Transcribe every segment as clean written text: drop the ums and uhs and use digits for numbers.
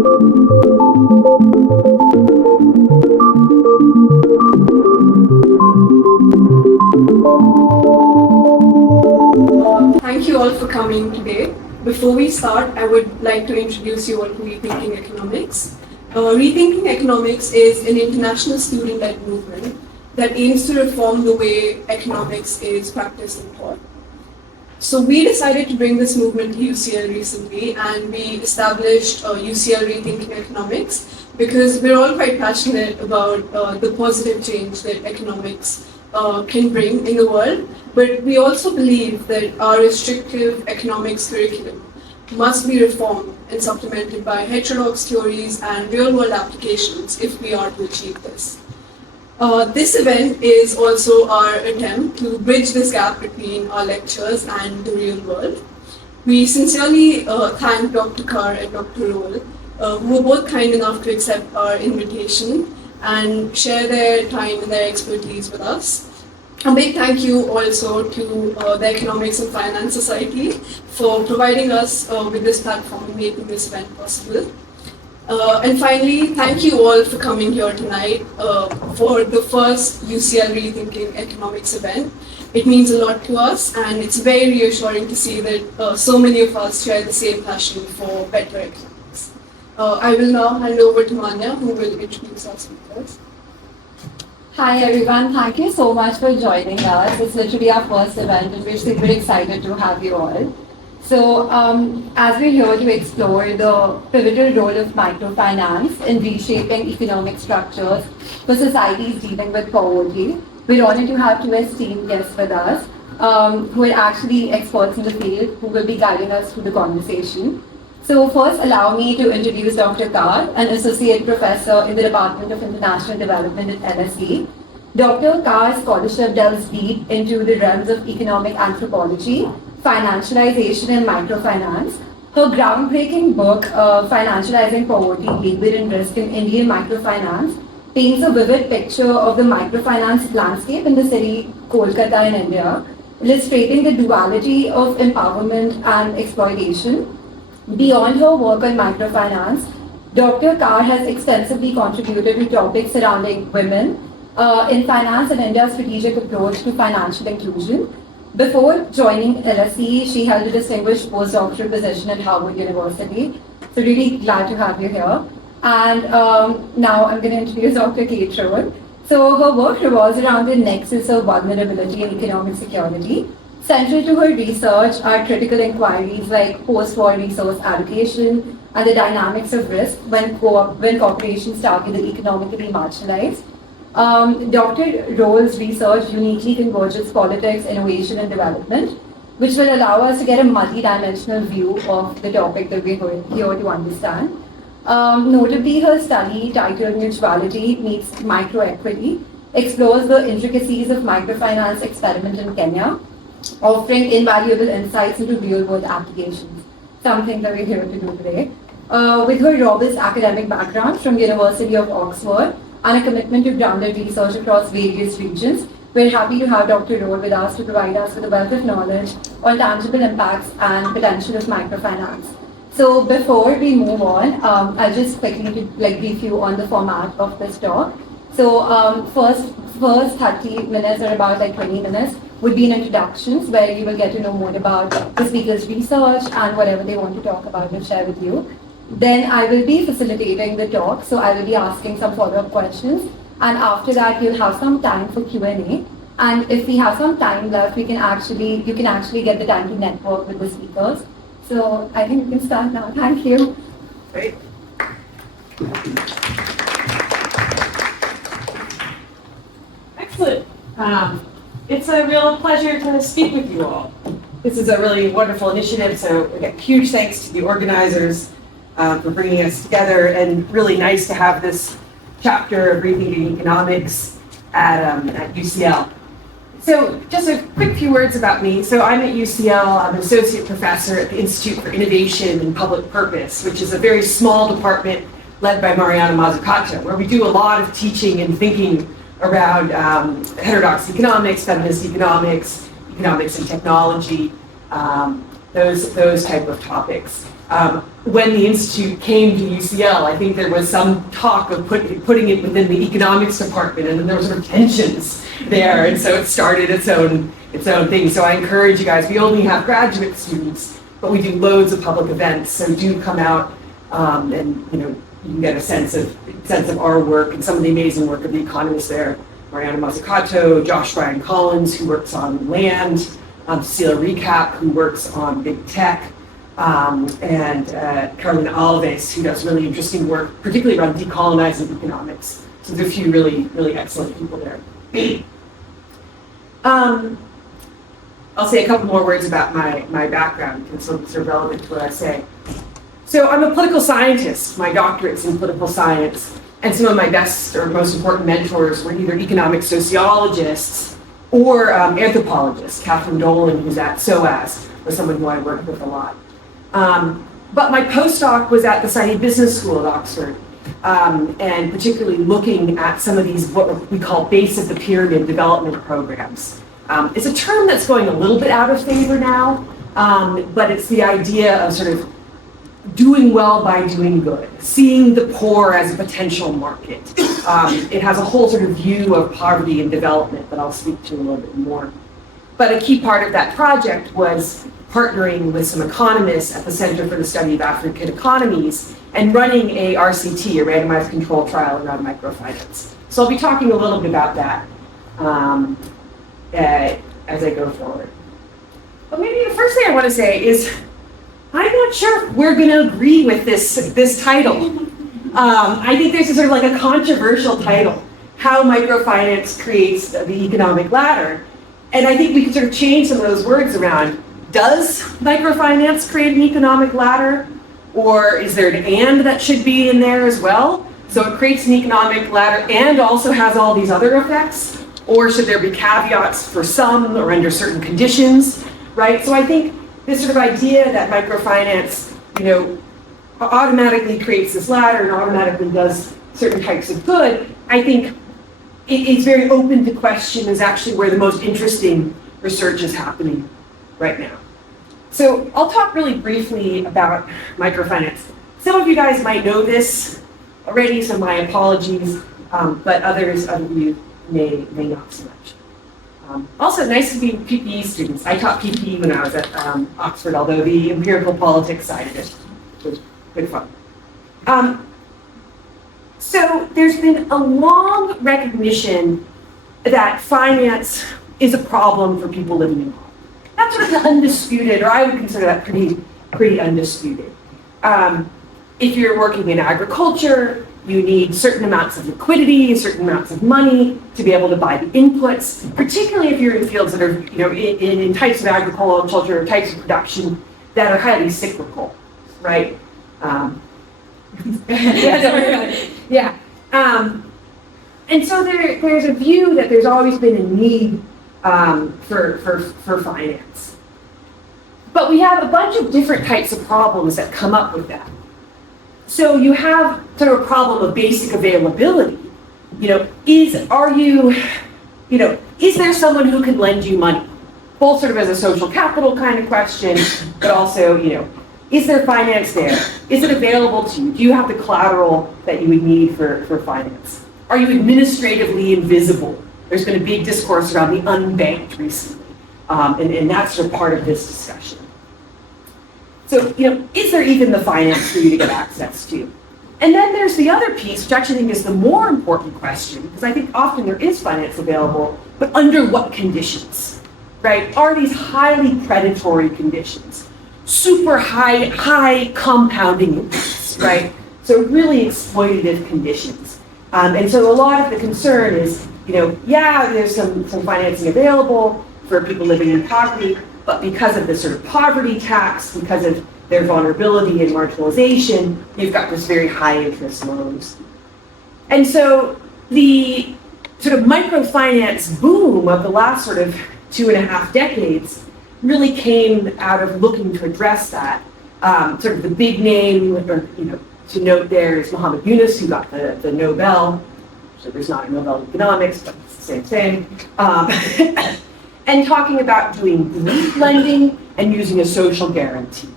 Thank you all for coming today. Before we start, I would like to introduce you all to Rethinking Economics. Rethinking Economics is an international student-led movement that aims to reform the way economics is practiced and taught. So we decided to bring this movement to UCL recently, and we established UCL Rethinking Economics because we're all quite passionate about the positive change that economics can bring in the world. But we also believe that our restrictive economics curriculum must be reformed and supplemented by heterodox theories and real-world applications if we are to achieve this. This event is also our attempt to bridge this gap between our lectures and the real world. We sincerely thank Dr. Kar and Dr. Roll, who were both kind enough to accept our invitation and share their time and their expertise with us. A big thank you also to the Economics and Finance Society for providing us with this platform and making this event possible. And finally, thank you all for coming here tonight for the first UCL Rethinking Economics event. It means a lot to us, and it's very reassuring to see that so many of us share the same passion for better economics. I will now hand over to Manya, who will introduce our speakers. Hi everyone, thank you so much for joining us. It's literally our first event and we're super excited to have you all. So as we're here to explore the pivotal role of microfinance in reshaping economic structures for societies dealing with poverty, we're honored to have two esteemed guests with us who are actually experts in the field who will be guiding us through the conversation. So first, allow me to introduce Dr. Kar, an associate professor in the Department of International Development at LSE. Dr. Kar's scholarship delves deep into the realms of economic anthropology, financialization, and microfinance. Her groundbreaking book, Financializing Poverty, Labor and Risk in Indian Microfinance, paints a vivid picture of the microfinance landscape in the city Kolkata in India, illustrating the duality of empowerment and exploitation. Beyond her work on microfinance, Dr. Kar has extensively contributed to topics surrounding women in finance and India's strategic approach to financial inclusion. Before joining LSE, she held a distinguished postdoctoral position at Harvard University. So really glad to have you here. And now I'm going to introduce Dr. Kate Roll. So her work revolves around the nexus of vulnerability and economic security. Central to her research are critical inquiries like post-war resource allocation and the dynamics of risk when corporations target the economically marginalized. Dr. Roll's research uniquely converges politics, innovation, and development, which will allow us to get a multidimensional view of the topic that we're here to understand. Notably, her study titled Mutuality Meets Microequity explores the intricacies of microfinance experiment in Kenya, offering invaluable insights into real-world applications, something that we're here to do today. With her robust academic background from University of Oxford and a commitment to grounded research across various regions, we're happy to have Dr. Roll with us to provide us with a wealth of knowledge on tangible impacts and potential of microfinance. So before we move on, I'll just quickly brief you on the format of this talk. So first 30 minutes or about 20 minutes would be in introductions where you will get to know more about the speaker's research and whatever they want to talk about and share with you. Then I will be facilitating the talk, so I will be asking some follow-up questions, and after that you'll have some time for Q&A. And if we have some time left, you can actually get the time to network with the speakers. So I think we can start now. Thank you. Great. Excellent. It's a real pleasure to speak with you all. This is a really wonderful initiative, so a huge thanks to the organizers for bringing us together, and really nice to have this chapter of Rethinking Economics at UCL. So just a quick few words about me. So I'm at UCL, I'm an associate professor at the Institute for Innovation and Public Purpose, which is a very small department led by Mariana Mazzucato, where we do a lot of teaching and thinking around heterodox economics, feminist economics, economics and technology, those type of topics. When the Institute came to UCL, I think there was some talk of putting it within the economics department, and then there were sort of tensions there, and so it started its own thing. So I encourage you guys, we only have graduate students, but we do loads of public events, so do come out, and you can get a sense of our work and some of the amazing work of the economists there. Mariana Mazzucato, Josh Ryan Collins, who works on land, Cecilia Recap, who works on big tech, and Carolina Alves, who does really interesting work, particularly around decolonizing economics. So there's a few really, really excellent people there. I'll say a couple more words about my background, because some of these are relevant to what I say. So I'm a political scientist. My doctorate's in political science, and some of my best or most important mentors were either economic sociologists or anthropologists. Catherine Dolan, who's at SOAS, was someone who I worked with a lot. But my postdoc was at the Sohini Business School at Oxford, and particularly looking at some of these, what we call base of the pyramid development programs. It's a term that's going a little bit out of favor now, but it's the idea of sort of doing well by doing good, seeing the poor as a potential market. It has a whole sort of view of poverty and development that I'll speak to a little bit more. But a key part of that project was partnering with some economists at the Center for the Study of African Economies and running a RCT, a randomized control trial around microfinance. So I'll be talking a little bit about that as I go forward. But maybe the first thing I want to say is I'm not sure if we're going to agree with this title. I think this is sort of like a controversial title, How Microfinance Creates the Economic Ladder. And I think we can sort of change some of those words around. Does microfinance create an economic ladder? Or is there an and that should be in there as well? So it creates an economic ladder and also has all these other effects? Or should there be caveats for some or under certain conditions, right? So I think this sort of idea that microfinance, automatically creates this ladder and automatically does certain types of good, I think it's very open to question, is actually where the most interesting research is happening right now. So I'll talk really briefly about microfinance. Some of you guys might know this already, so my apologies, but others of you may not so much. Also, nice to be PPE students. I taught PPE when I was at Oxford, although the empirical politics side of it was good fun. So there's been a long recognition that finance is a problem for people living in poverty. That's sort of undisputed, or I would consider that pretty undisputed. If you're working in agriculture, you need certain amounts of liquidity, certain amounts of money to be able to buy the inputs, particularly if you're in fields that are, in types of agriculture, types of production that are highly cyclical, right? Yeah. And so there's a view that there's always been a need for finance. But we have a bunch of different types of problems that come up with that. So you have sort of a problem of basic availability. Is there someone who can lend you money? Both sort of as a social capital kind of question, but also, is there finance there? Is it available to you? Do you have the collateral that you would need for finance? Are you administratively invisible? There's been a big discourse around the unbanked recently, and that's sort of part of this discussion. So, is there even the finance for you to get access to? And then there's the other piece, which I actually think is the more important question, because I think often there is finance available, but under what conditions, right? Are these highly predatory conditions? Super high compounding interests, right? So really exploitative conditions. And so a lot of the concern is, there's some financing available for people living in poverty, but because of this sort of poverty tax, because of their vulnerability and marginalization, you've got this very high interest loans. And so the sort of microfinance boom of the last sort of 2.5 decades really came out of looking to address that. Sort of the big name, or to note there is Muhammad Yunus, who got the Nobel. So there's not a Nobel in economics, but it's the same thing. And talking about doing group lending and using a social guarantee.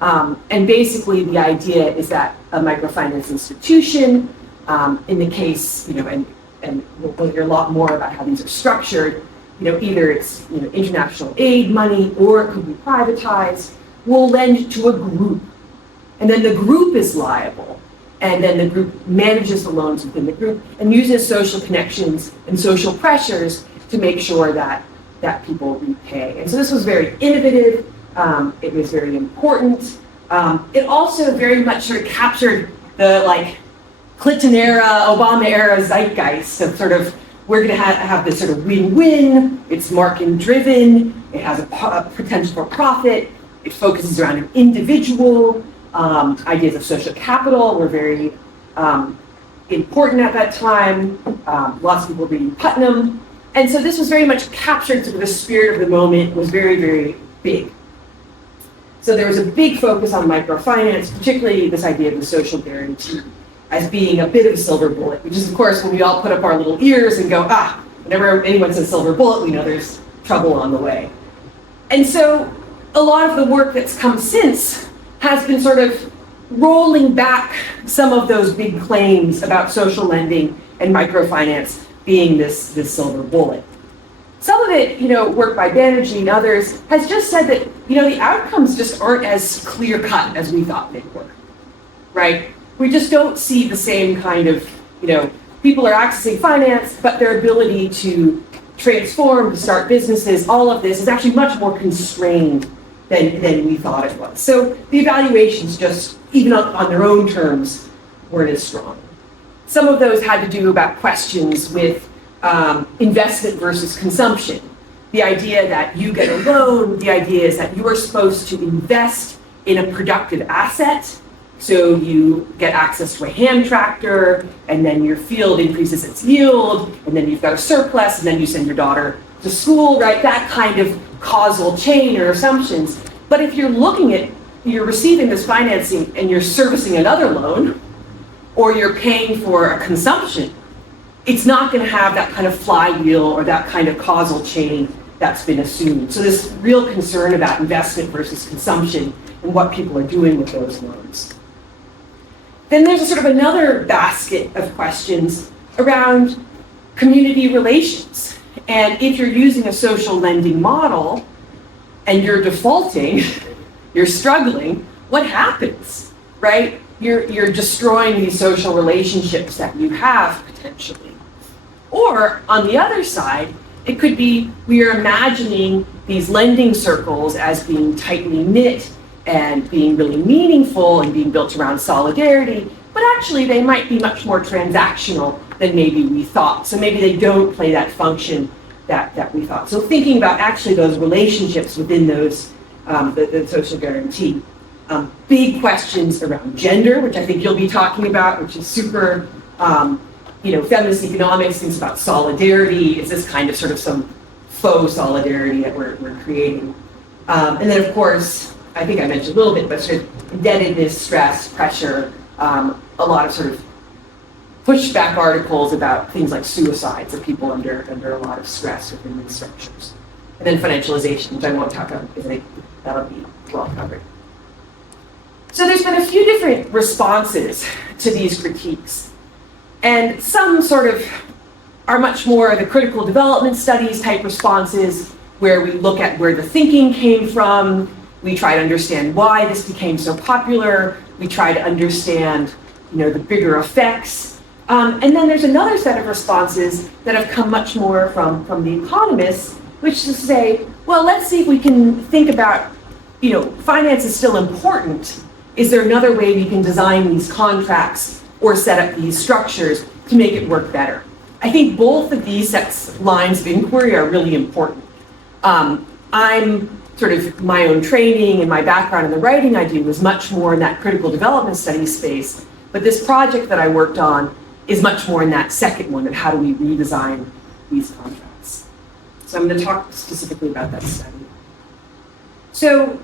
And basically the idea is that a microfinance institution, in the case, and we'll hear a lot more about how these are structured, either it's international aid money or it could be privatized, will lend to a group. And then the group is liable. And then the group manages the loans within the group and uses social connections and social pressures to make sure that people repay. And so this was very innovative. It was very important. It also very much sort of captured the Clinton era, Obama era zeitgeist of sort of, we're going to have this sort of win-win. It's market driven. It has a potential for profit. It focuses around an individual. Ideas of social capital were very important at that time. Lots of people were reading Putnam. And so this was very much captured sort of the spirit of the moment, was very, very big. So there was a big focus on microfinance, particularly this idea of the social guarantee as being a bit of a silver bullet, which is, of course, when we all put up our little ears and go, whenever anyone says silver bullet, we know there's trouble on the way. And so a lot of the work that's come since has been sort of rolling back some of those big claims about social lending and microfinance being this silver bullet. Some of it, work by Banerjee and others, has just said that, the outcomes just aren't as clear-cut as we thought they were, right? We just don't see the same kind of, people are accessing finance, but their ability to transform, to start businesses, all of this is actually much more constrained than we thought it was. So the evaluations just, even on their own terms, weren't as strong. Some of those had to do about questions with investment versus consumption. The idea that you get a loan, the idea is that you are supposed to invest in a productive asset. So you get access to a hand tractor, and then your field increases its yield, and then you've got a surplus, and then you send your daughter to school, right? That kind of causal chain or assumptions. But if you're receiving this financing and you're servicing another loan, or you're paying for a consumption, it's not going to have that kind of flywheel or that kind of causal chain that's been assumed. So this real concern about investment versus consumption and what people are doing with those loans. Then there's a sort of another basket of questions around community relations. And if you're using a social lending model and you're defaulting, you're struggling, what happens, right? You're destroying these social relationships that you have potentially. Or on the other side, it could be we are imagining these lending circles as being tightly knit and being really meaningful and being built around solidarity, but actually they might be much more transactional than maybe we thought. So maybe they don't play that function that we thought. So thinking about actually those relationships within those, the social guarantee. Big questions around gender, which I think you'll be talking about, which is super, feminist economics thinks about solidarity. Is this kind of sort of some faux solidarity that we're creating? And then of course, I think I mentioned a little bit, but sort of indebtedness, stress, pressure, a lot of sort of pushback articles about things like suicides of people under a lot of stress within these structures. And then financialization, which I won't talk about because I think that'll be well covered. So there's been a few different responses to these critiques. And some sort of are much more the critical development studies type responses, where we look at where the thinking came from, we try to understand why this became so popular, we try to understand the bigger effects. And then there's another set of responses that have come much more from the economists, which is to say, well, let's see if we can think about, finance is still important. Is there another way we can design these contracts or set up these structures to make it work better? I think both of these lines of inquiry are really important. I'm sort of my own training and my background in the writing I do was much more in that critical development studies space, but this project that I worked on is much more in that second one of how do we redesign these contracts. So I'm going to talk specifically about that study. So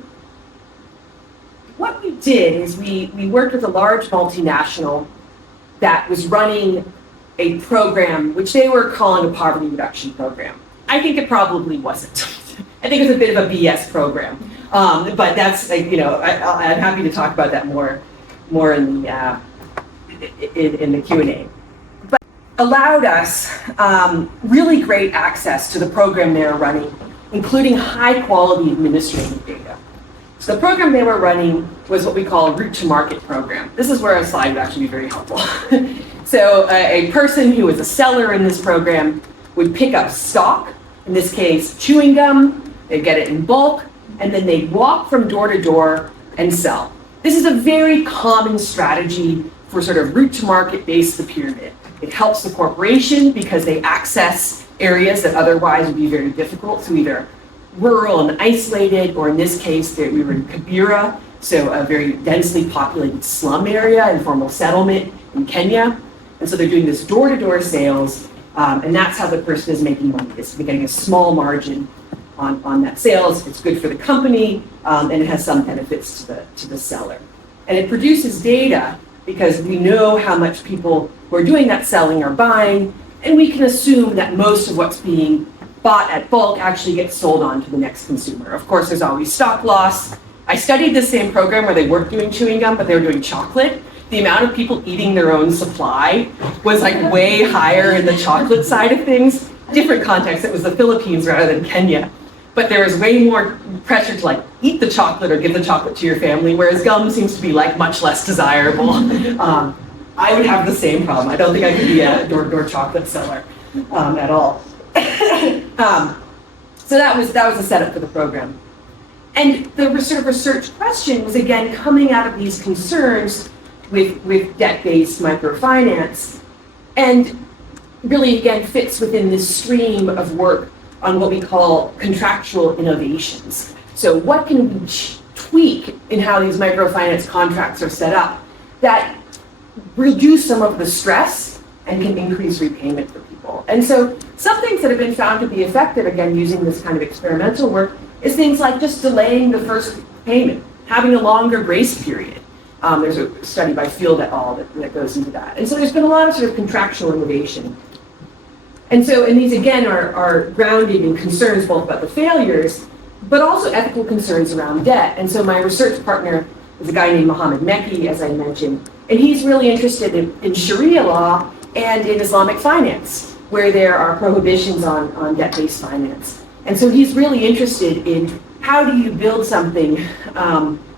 what we did is we worked with a large multinational that was running a program which they were calling a poverty reduction program. I think it probably wasn't. I think it was a bit of a BS program. But that's like, I'm happy to talk about that more in the Q&A. But allowed us really great access to the program they were running, including high quality administrative data. So the program they were running was what we call a route to market program. This is where a slide would actually be very helpful. So a person who was a seller in this program would pick up stock, in this case chewing gum, they'd get it in bulk, and then they'd walk from door to door and sell. This is a very common strategy for sort of route to market based the pyramid. It helps the corporation because they access areas that otherwise would be very difficult, so either rural and isolated, or in this case, we were in Kibera, so a very densely populated slum area, informal settlement in Kenya. And so they're doing this door-to-door sales, and that's how the person is making money. It's getting a small margin on that sales. It's good for the company, and it has some benefits to the seller. And it produces data because we know how much people who are doing that selling are buying, and we can assume that most of what's being bought at bulk actually gets sold on to the next consumer. Of course, there's always stock loss. I studied this same program where they weren't doing chewing gum, but they were doing chocolate. The amount of people eating their own supply was like way higher in the chocolate side of things. Different context, it was the Philippines rather than Kenya. But there was way more pressure to like eat the chocolate or give the chocolate to your family, whereas gum seems to be like much less desirable. I would have the same problem. I don't think I could be a door-to-door chocolate seller at all. So that was the setup for the program. And the sort of research question was again coming out of these concerns with debt-based microfinance, and really again fits within this stream of work on what we call contractual innovations. So what can we tweak in how these microfinance contracts are set up that reduce some of the stress and can increase repayment for people? And so some things that have been found to be effective, again, using this kind of experimental work, is things like just delaying the first payment, having a longer grace period. There's a study by Field et al. that goes into that. And so there's been a lot of sort of contractual innovation. And these again are grounded in concerns both about the failures, but also ethical concerns around debt. And so my research partner is a guy named Mohammed Mekki, as I mentioned, and he's really interested in Sharia law and in Islamic finance, where there are prohibitions on debt-based finance. And so he's really interested in how do you build something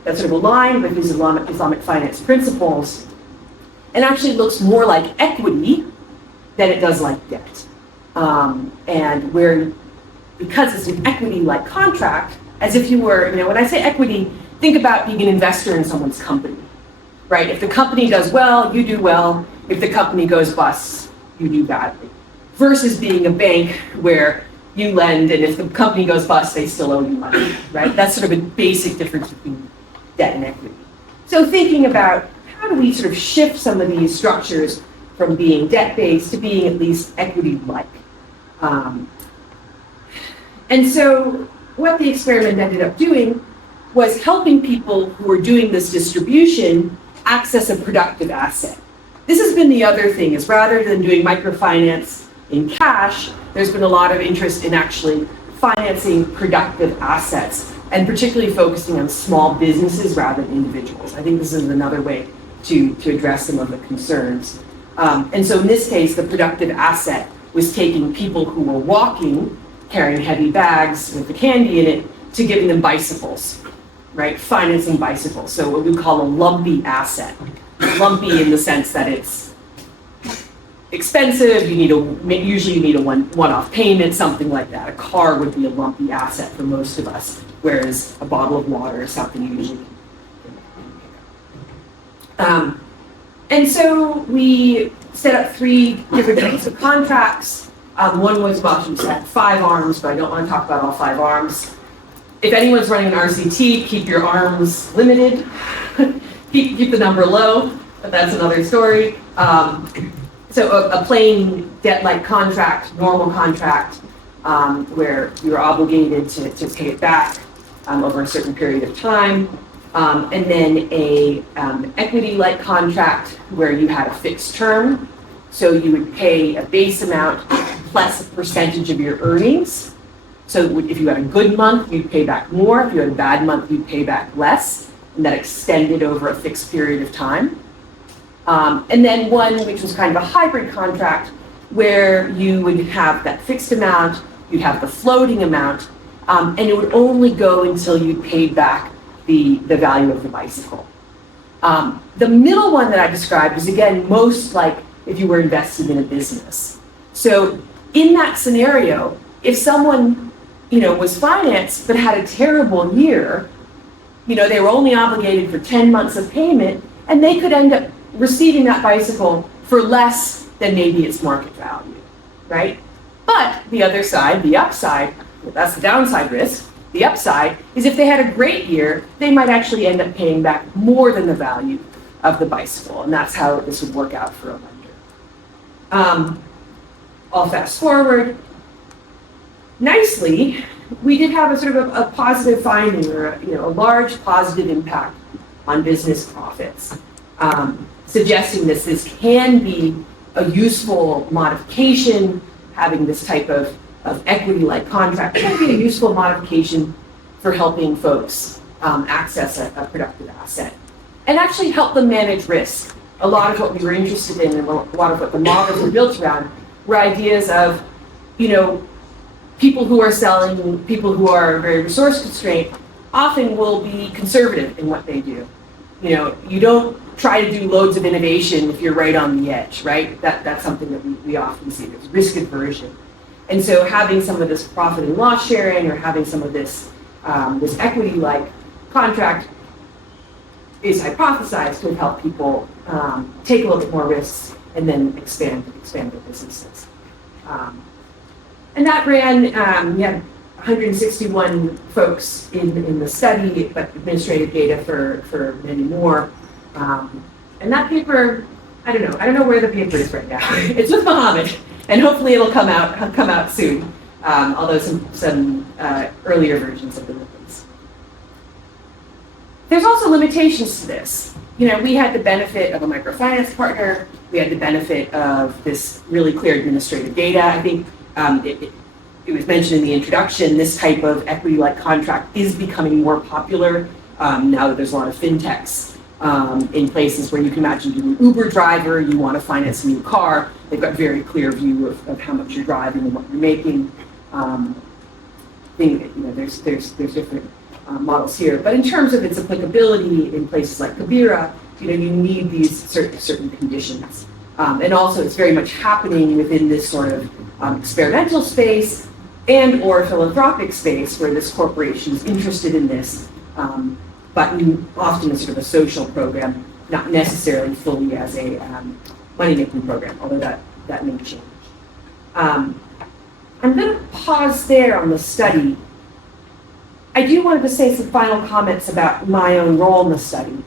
that's sort of aligned with these Islamic finance principles and actually looks more like equity than it does like debt. And where, because it's an equity-like contract, as if you were, when I say equity, think about being an investor in someone's company, right? If the company does well, you do well. If the company goes bust, you do badly. Versus being a bank where you lend, and if the company goes bust, they still owe you money, right? That's sort of a basic difference between debt and equity. So thinking about how do we sort of shift some of these structures from being debt-based to being at least equity-like. And so what the experiment ended up doing was helping people who are doing this distribution access a productive asset. This has been the other thing, is rather than doing microfinance in cash, there's been a lot of interest in actually financing productive assets, and particularly focusing on small businesses rather than individuals. I think this is another way to address some of the concerns. And so in this case, the productive asset was taking people who were walking, carrying heavy bags with the candy in it, to giving them bicycles, right? Financing bicycles. So what we call a lumpy asset. Lumpy in the sense that it's expensive, usually you need a one-off payment, something like that. A car would be a lumpy asset for most of us, whereas a bottle of water is something you usually and so we set up 3 different types of contracts. One was about to set 5 arms, but I don't want to talk about all 5 arms. If anyone's running an RCT, keep your arms limited. keep the number low, but that's another story. So a plain debt-like contract, normal contract, where you're obligated to pay it back over a certain period of time. And then a equity-like contract where you had a fixed term. So you would pay a base amount plus a percentage of your earnings So if you had a good month, you'd pay back more. If you had a bad month, you'd pay back less. And that extended over a fixed period of time. And then one which was kind of a hybrid contract where you would have that fixed amount, you'd have the floating amount, and it would only go until you paid back the value of the bicycle. The middle one that I described is, again, most like if you were invested in a business. So in that scenario, if someone, was financed but had a terrible year, they were only obligated for 10 months of payment, and they could end up receiving that bicycle for less than maybe its market value, right? But the other side, the upside, that's the downside risk. The upside is if they had a great year, they might actually end up paying back more than the value of the bicycle, and that's how this would work out for a lender. I'll fast forward. Nicely, we did have a sort of a positive finding, or a large positive impact on business profits, suggesting this can be a useful modification. Having this type of equity-like contract can be a useful modification for helping folks access a productive asset and actually help them manage risk. A lot of what we were interested in and a lot of what the models were built around were ideas of, people who are selling, people who are very resource constrained, often will be conservative in what they do. You don't try to do loads of innovation if you're right on the edge, right? That's something that we often see. There's risk aversion. And so having some of this profit and loss sharing, or having some of this equity-like contract is hypothesized to help people take a little bit more risks and then expand their businesses. And that ran, we had 161 folks in the study, but administrative data for many more. And that paper, I don't know where the paper is right now. It's with Mohammed, and hopefully it'll come out soon. Although some earlier versions have been released. There's also limitations to this. We had the benefit of a microfinance partner. We had the benefit of this really clear administrative data. I think it was mentioned in the introduction, this type of equity-like contract is becoming more popular now that there's a lot of fintechs in places where you can imagine you're an Uber driver, you want to finance a new car, they've got very clear view of how much you're driving and what you're making. There's different models here, but in terms of its applicability in places like Kabira, you need these certain conditions. And also it's very much happening within this sort of experimental space and or philanthropic space where this corporation is interested in this, but often as sort of a social program, not necessarily fully as a money-making program, although that may change. I'm going to pause there on the study. I do want to say some final comments about my own role in the study.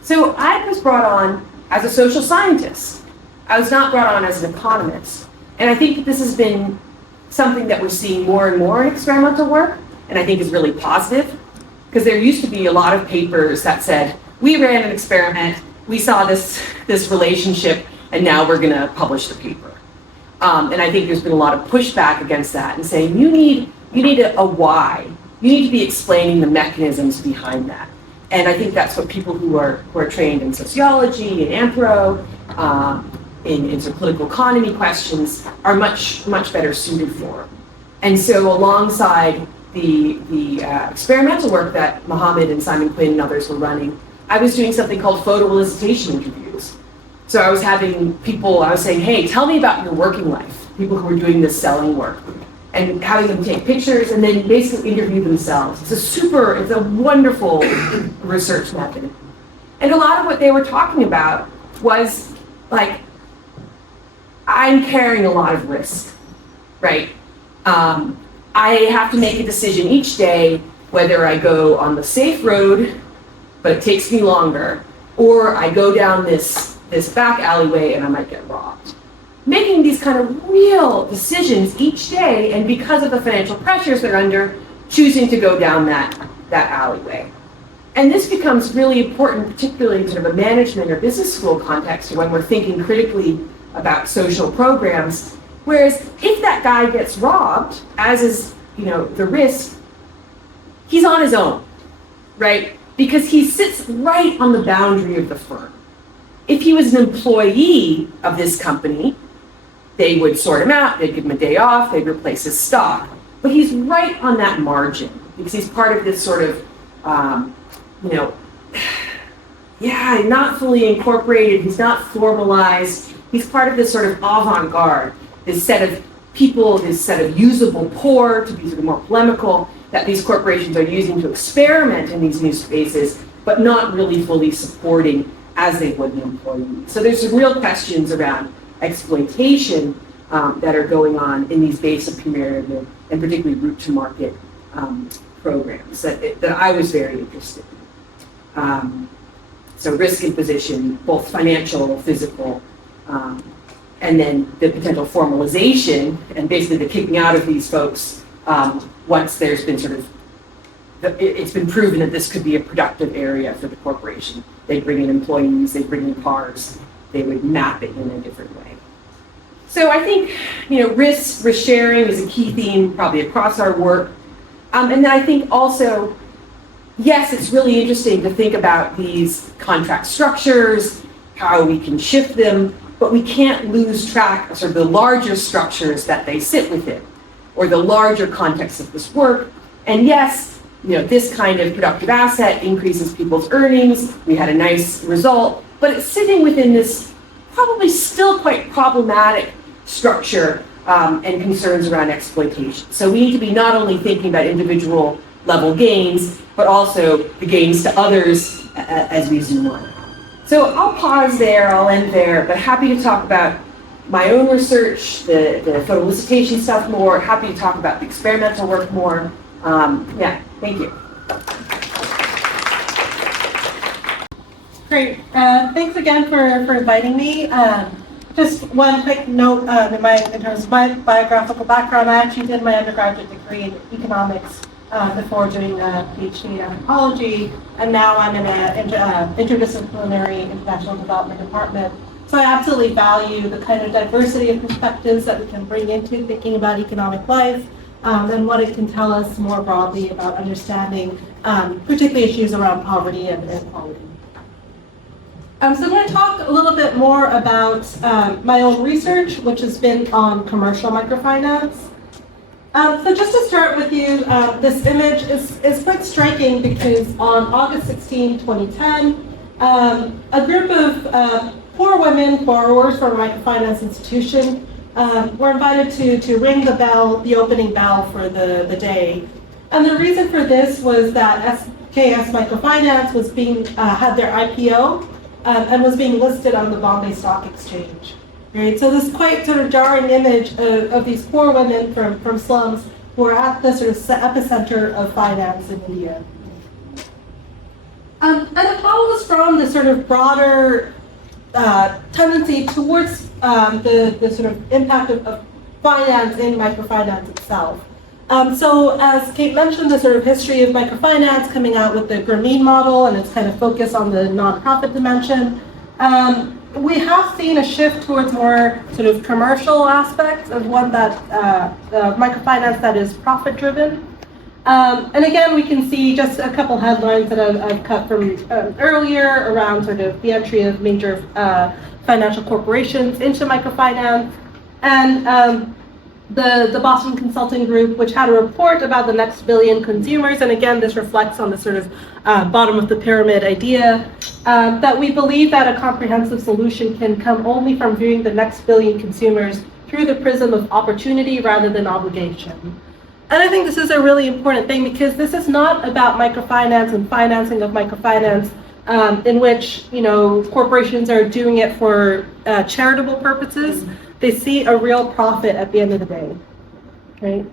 So I was brought on as a social scientist. I was not brought on as an economist. And I think that this has been something that we're seeing more and more in experimental work, and I think is really positive, because there used to be a lot of papers that said, we ran an experiment, we saw this relationship, and now we're gonna publish the paper. And I think there's been a lot of pushback against that and saying, you need a why. You need to be explaining the mechanisms behind that. And I think that's what people who are trained in sociology and anthro, in sort of political economy questions are much better suited for. And so alongside the experimental work that Mohammed and Simon Quinn and others were running, I was doing something called photo elicitation interviews. So I was having people, I was saying, hey, tell me about your working life, people who were doing this selling work, and having them take pictures and then basically interview themselves. It's a wonderful research method. And a lot of what they were talking about was like, I'm carrying a lot of risk, right? I have to make a decision each day whether I go on the safe road, but it takes me longer, or I go down this back alleyway and I might get robbed. Making these kind of real decisions each day, and because of the financial pressures they're under, choosing to go down that alleyway. And this becomes really important, particularly in sort of a management or business school context, when we're thinking critically about social programs, Whereas if that guy gets robbed, as is, the risk, he's on his own, right? Because he sits right on the boundary of the firm. If he was an employee of this company, they would sort him out, they'd give him a day off, they'd replace his stock. But he's right on that margin because he's part of this sort of, not fully incorporated, he's not formalized, he's part of this sort of avant-garde, this set of people, this set of usable poor, to be sort of more polemical, that these corporations are using to experiment in these new spaces, but not really fully supporting as they would an employee. So there's some real questions around exploitation that are going on in these base of comparative and particularly route to market programs that I was very interested in. So risk imposition, both financial, physical, and then the potential formalization and basically the kicking out of these folks once there's been it's been proven that this could be a productive area for the corporation. They bring in employees, they bring in cars, they would map it in a different way. So I think, risk sharing is a key theme probably across our work. And then I think also, yes, it's really interesting to think about these contract structures, how we can shift them, but we can't lose track of sort of the larger structures that they sit within, or the larger context of this work. And yes, this kind of productive asset increases people's earnings. We had a nice result, but it's sitting within this probably still quite problematic structure and concerns around exploitation. So we need to be not only thinking about individual level gains, but also the gains to others as we zoom on. So I'll pause there, I'll end there, but happy to talk about my own research, the photoelicitation stuff more, happy to talk about the experimental work more. Thank you. Great. Thanks again for inviting me. Just one quick note in terms of my biographical background. I actually did my undergraduate degree in economics before doing a PhD in anthropology, and now I'm in an interdisciplinary international development department. So I absolutely value the kind of diversity of perspectives that we can bring into thinking about economic life and what it can tell us more broadly about understanding particularly issues around poverty and inequality. So I'm going to talk a little bit more about my own research, which has been on commercial microfinance. So just to start with you, this image is quite striking because on August 16, 2010, a group of poor women borrowers from a microfinance institution were invited to ring the bell, the opening bell for the day. And the reason for this was that SKS Microfinance was had their IPO and was being listed on the Bombay Stock Exchange. Right? So this quite sort of jarring image of these poor women from slums who are at the sort of epicenter of finance in India. And it follows from the sort of broader tendency towards the sort of impact of finance in microfinance itself. So as Kate mentioned, the sort of history of microfinance coming out with the Grameen model and its kind of focus on the nonprofit dimension. We have seen a shift towards more sort of commercial aspects of one that microfinance that is profit driven. And again, we can see just a couple headlines that I've cut from earlier around sort of the entry of major financial corporations into microfinance, and the Boston Consulting Group, which had a report about the next billion consumers. And again, this reflects on the sort of bottom of the pyramid idea that we believe that a comprehensive solution can come only from viewing the next billion consumers through the prism of opportunity rather than obligation. And I think this is a really important thing because this is not about microfinance and financing of microfinance in which, corporations are doing it for charitable purposes. They see a real profit at the end of the day, right?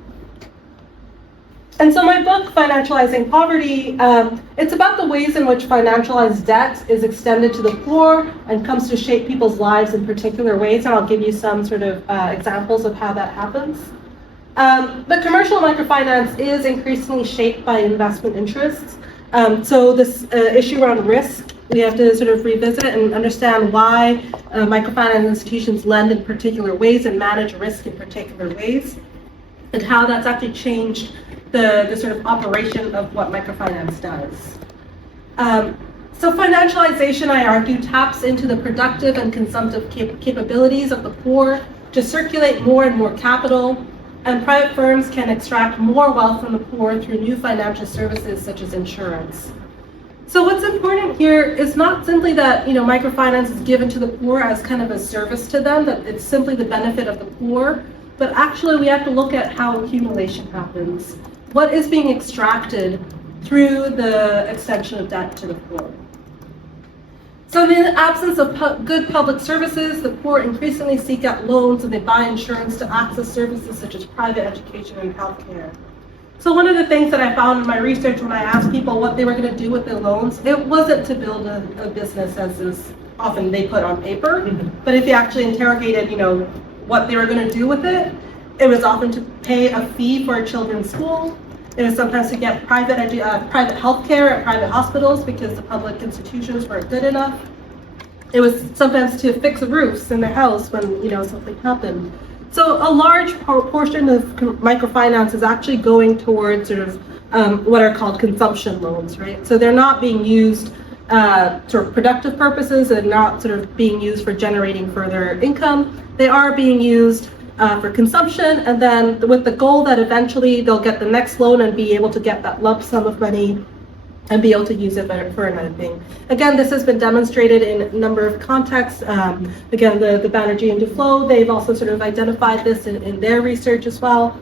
And so my book, Financializing Poverty, it's about the ways in which financialized debt is extended to the poor and comes to shape people's lives in particular ways. And I'll give you some sort of examples of how that happens. But commercial microfinance is increasingly shaped by investment interests. So this issue around risk We have to sort of revisit and understand why microfinance institutions lend in particular ways and manage risk in particular ways, and how that's actually changed the sort of operation of what microfinance does. So financialization, I argue, taps into the productive and consumptive capabilities of the poor to circulate more and more capital, and private firms can extract more wealth from the poor through new financial services such as insurance. So what's important here is not simply that microfinance is given to the poor as kind of a service to them, that it's simply the benefit of the poor, but actually we have to look at how accumulation happens. What is being extracted through the extension of debt to the poor? So in the absence of good public services, the poor increasingly seek out loans and they buy insurance to access services such as private education and healthcare. So one of the things that I found in my research when I asked people what they were going to do with their loans, it wasn't to build a business as is often they put on paper, but if you actually interrogated, what they were going to do with it, it was often to pay a fee for a children's school. It was sometimes to get private health care at private hospitals because the public institutions weren't good enough. It was sometimes to fix roofs in their house when something happened. So a large portion of microfinance is actually going towards sort of what are called consumption loans, right? So they're not being used for productive purposes and not sort of being used for generating further income. They are being used for consumption, and then with the goal that eventually they'll get the next loan and be able to get that lump sum of money and be able to use it for another thing. Again, this has been demonstrated in a number of contexts. Again, the Banerjee and Duflo, they've also sort of identified this in their research as well.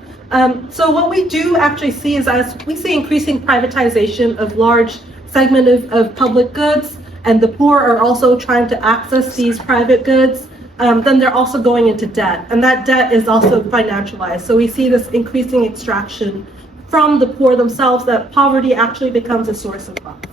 So what we do actually see is as we see increasing privatization of large segment of public goods, and the poor are also trying to access these private goods, then they're also going into debt, and that debt is also financialized. So we see this increasing extraction from the poor themselves, that poverty actually becomes a source of wealth.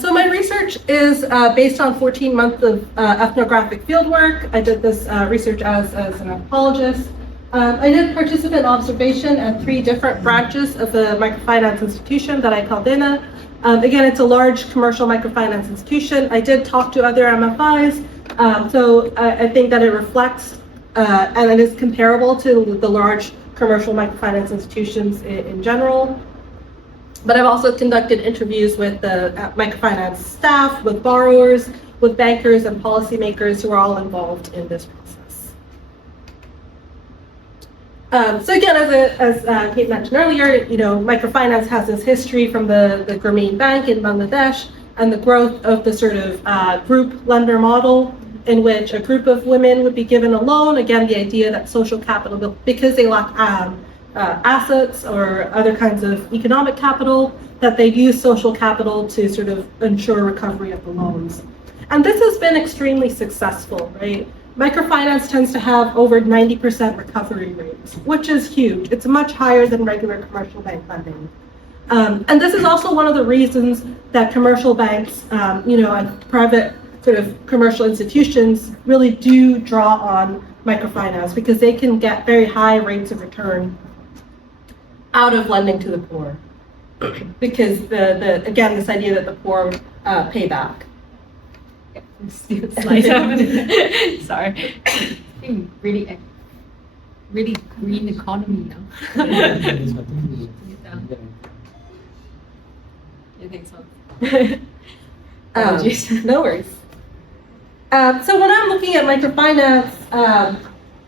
So my research is based on 14 months of ethnographic fieldwork. I did this research as an anthropologist. I did participant observation at 3 different branches of the microfinance institution that I call DENA. Again, it's a large commercial microfinance institution. I did talk to other MFIs, so I think that it reflects and it is comparable to the large commercial microfinance institutions in general. But I've also conducted interviews with the microfinance staff, with borrowers, with bankers and policymakers who are all involved in this process. So again, as Kate mentioned earlier, microfinance has this history from the Grameen Bank in Bangladesh and the growth of the sort of group lender model, in which a group of women would be given a loan. Again, the idea that social capital, because they lack assets or other kinds of economic capital, that they use social capital to sort of ensure recovery of the loans. And this has been extremely successful, right? Microfinance tends to have over 90% recovery rates, which is huge. It's much higher than regular commercial bank lending. And this is also one of the reasons that commercial banks, and private sort of commercial institutions really do draw on microfinance, because they can get very high rates of return out of lending to the poor, because again, this idea that the poor pay back. Slide up. Sorry. Really green economy now. You think so? No worries. So when I'm looking at microfinance,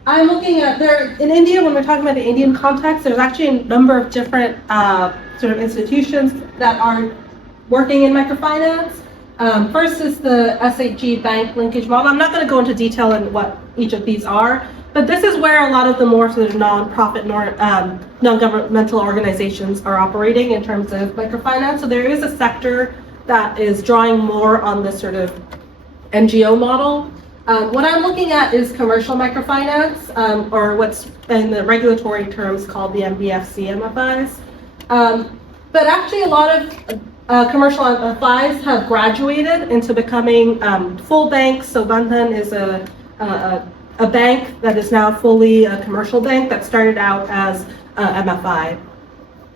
I'm looking at in India, when we're talking about the Indian context, there's actually a number of different sort of institutions that are working in microfinance. First is the SHG bank linkage model. I'm not going to go into detail on what each of these are, but this is where a lot of the more sort of non-profit, non-governmental organizations are operating in terms of microfinance. So there is a sector that is drawing more on this sort of NGO model. What I'm looking at is commercial microfinance, or what's in the regulatory terms called the NBFC MFIs. But actually a lot of commercial MFIs have graduated into becoming full banks. So Bandhan is a bank that is now fully a commercial bank that started out as MFI.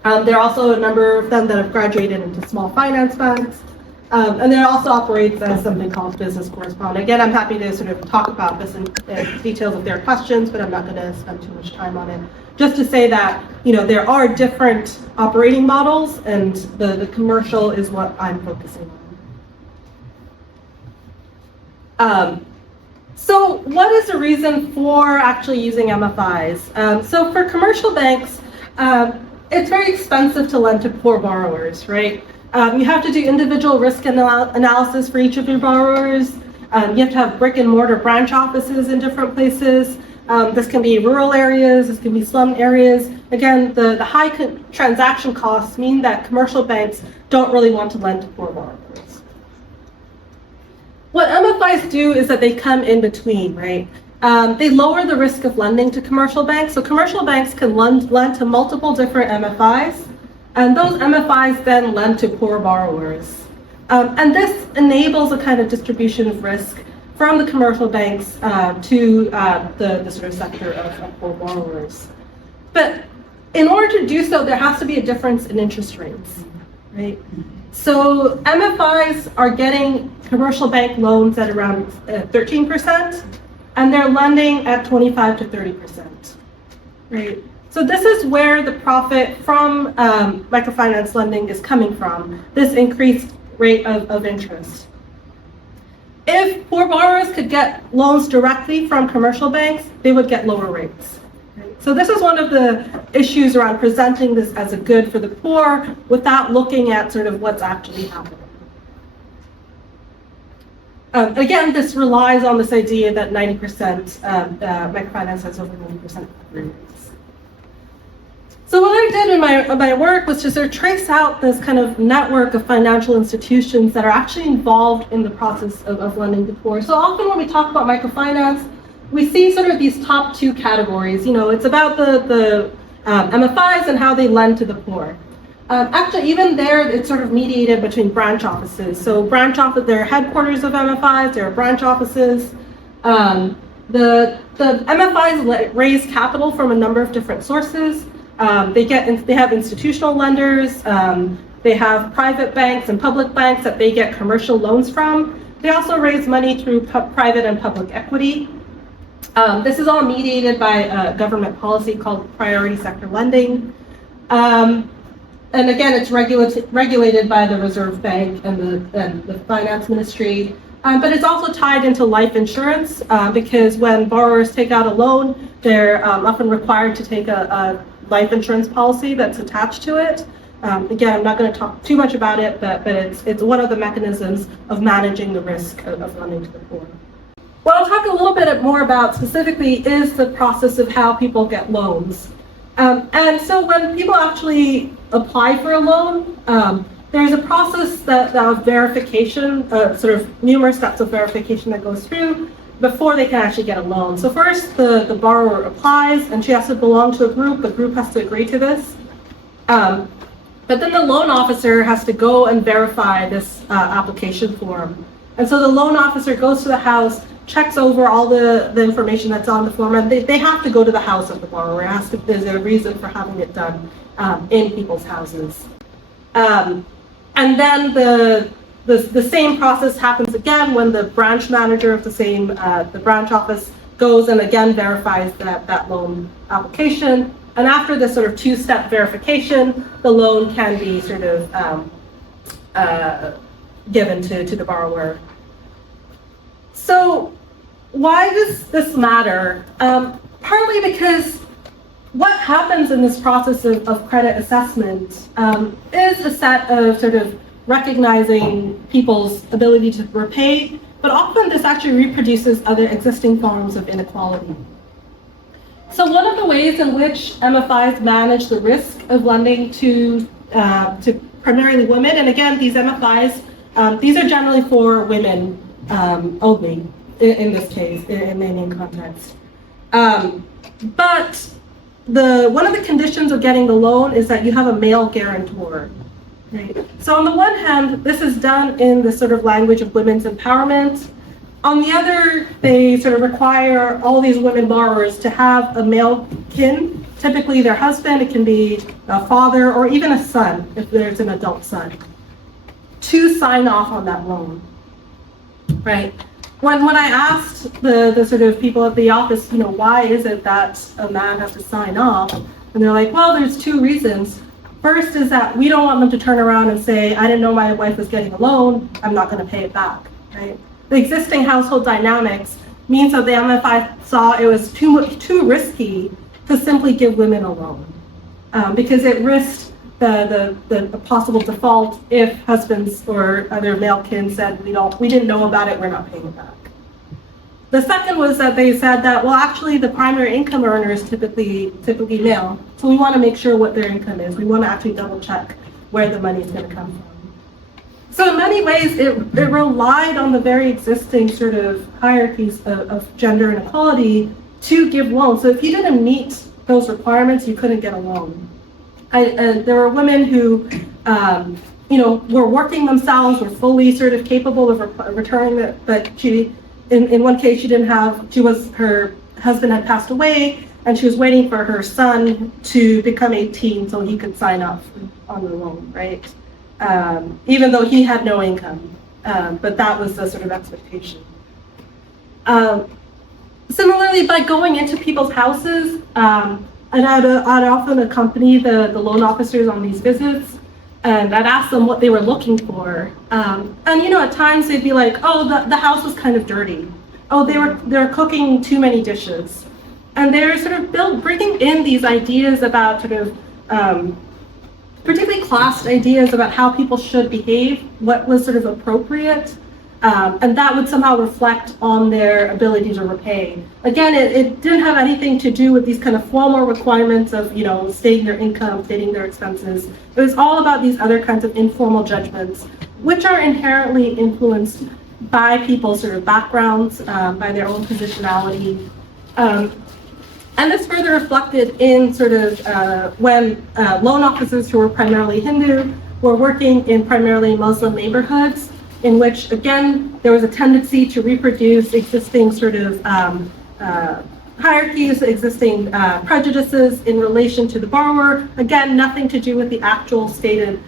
There are also a number of them that have graduated into small finance banks. And then it also operates as something called business correspondent. Again, I'm happy to sort of talk about this in details if there are questions, but I'm not going to spend too much time on it. Just to say that, there are different operating models, and the commercial is what I'm focusing on. So what is the reason for actually using MFIs? So for commercial banks, it's very expensive to lend to poor borrowers, right? You have to do individual risk analysis for each of your borrowers. You have to have brick and mortar branch offices in different places. This can be rural areas, this can be slum areas. Again, the high transaction costs mean that commercial banks don't really want to lend to poor borrowers. What MFIs do is that they come in between, right? They lower the risk of lending to commercial banks. So commercial banks can lend to multiple different MFIs, and those MFIs then lend to poor borrowers. And this enables a kind of distribution of risk from the commercial banks to the sort of sector of poor borrowers. But in order to do so, there has to be a difference in interest rates, right? So MFIs are getting commercial bank loans at around 13%, and they're lending at 25 to 30%, right? So this is where the profit from microfinance lending is coming from, this increased rate of interest. If poor borrowers could get loans directly from commercial banks, they would get lower rates. So this is one of the issues around presenting this as a good for the poor without looking at sort of what's actually happening. Again, this relies on this idea that 90% microfinance has over 90% recovery rates. So what I did in my work was to sort of trace out this kind of network of financial institutions that are actually involved in the process of lending to poor. So often when we talk about microfinance, we see sort of these top two categories. It's about the MFIs and how they lend to the poor. Actually, even there, it's sort of mediated between branch offices. So there are headquarters of MFIs, there are branch offices. The MFIs raise capital from a number of different sources. They have institutional lenders. They have private banks and public banks that they get commercial loans from. They also raise money through private and public equity. This is all mediated by a government policy called priority sector lending. And again, it's regulated by the Reserve Bank and the Finance Ministry. But it's also tied into life insurance because when borrowers take out a loan, they're often required to take a life insurance policy that's attached to it. Again, I'm not going to talk too much about it, but it's one of the mechanisms of managing the risk of lending to the poor. What I'll talk a little bit more about specifically is the process of how people get loans. And so when people actually apply for a loan, there's a process of verification, sort of numerous steps of verification that goes through before they can actually get a loan. So first, the borrower applies, and she has to belong to a group. The group has to agree to this. But then the loan officer has to go and verify this application form. And so the loan officer goes to the house, checks over all the information that's on the form, and they have to go to the house of the borrower. There's a reason for having it done in people's houses. And then the same process happens again when the branch manager of the branch office goes and again verifies that loan application. And after this sort of two-step verification, the loan can be sort of given to the borrower. So why does this matter? Partly because what happens in this process of credit assessment is a set of sort of recognizing people's ability to repay, but often this actually reproduces other existing forms of inequality. So one of the ways in which MFIs manage the risk of lending to primarily women, and again, these MFIs, these are generally for women only in this case, in the Indian context. But one of the conditions of getting the loan is that you have a male guarantor. Right? So on the one hand, this is done in the sort of language of women's empowerment. On the other, they sort of require all these women borrowers to have a male kin typically their husband, it can be a father or even a son, if there's an adult son, to sign off on that loan, right? When I asked the sort of people at the office, why is it that a man has to sign off? And they're like, well, there's two reasons. First is that we don't want them to turn around and say, I didn't know my wife was getting a loan, I'm not going to pay it back, right? The existing household dynamics means that the MFI saw it was too risky to simply give women a loan, because it risked the possible default if husbands or other male kin said, we didn't know about it, we're not paying it back. The second was that they said that, well, actually the primary income earner is typically male, so we want to make sure what their income is. We want to actually double check where the money is going to come from. So in many ways, it relied on the very existing sort of hierarchies of gender inequality to give loans. So if you didn't meet those requirements, you couldn't get a loan. There were women who, were working themselves, were fully sort of capable of returning it, but in one case, her husband had passed away, and she was waiting for her son to become 18 so he could sign up on the loan, right? Even though he had no income, but that was the sort of expectation. Similarly, by going into people's houses, and I'd often accompany the loan officers on these visits, and I'd ask them what they were looking for. And at times they'd be like, oh, the house was kind of dirty. Oh, they're cooking too many dishes. And they're sort of bringing in these ideas about sort of, particularly classed ideas about how people should behave, what was sort of appropriate, and that would somehow reflect on their ability to repay. Again, it didn't have anything to do with these kind of formal requirements of, stating their income, stating their expenses. It was all about these other kinds of informal judgments, which are inherently influenced by people's sort of backgrounds, by their own positionality. And this further reflected in sort of when loan officers who were primarily Hindu were working in primarily Muslim neighborhoods, in which, again, there was a tendency to reproduce existing sort of hierarchies, existing prejudices in relation to the borrower. Again, nothing to do with the actual stated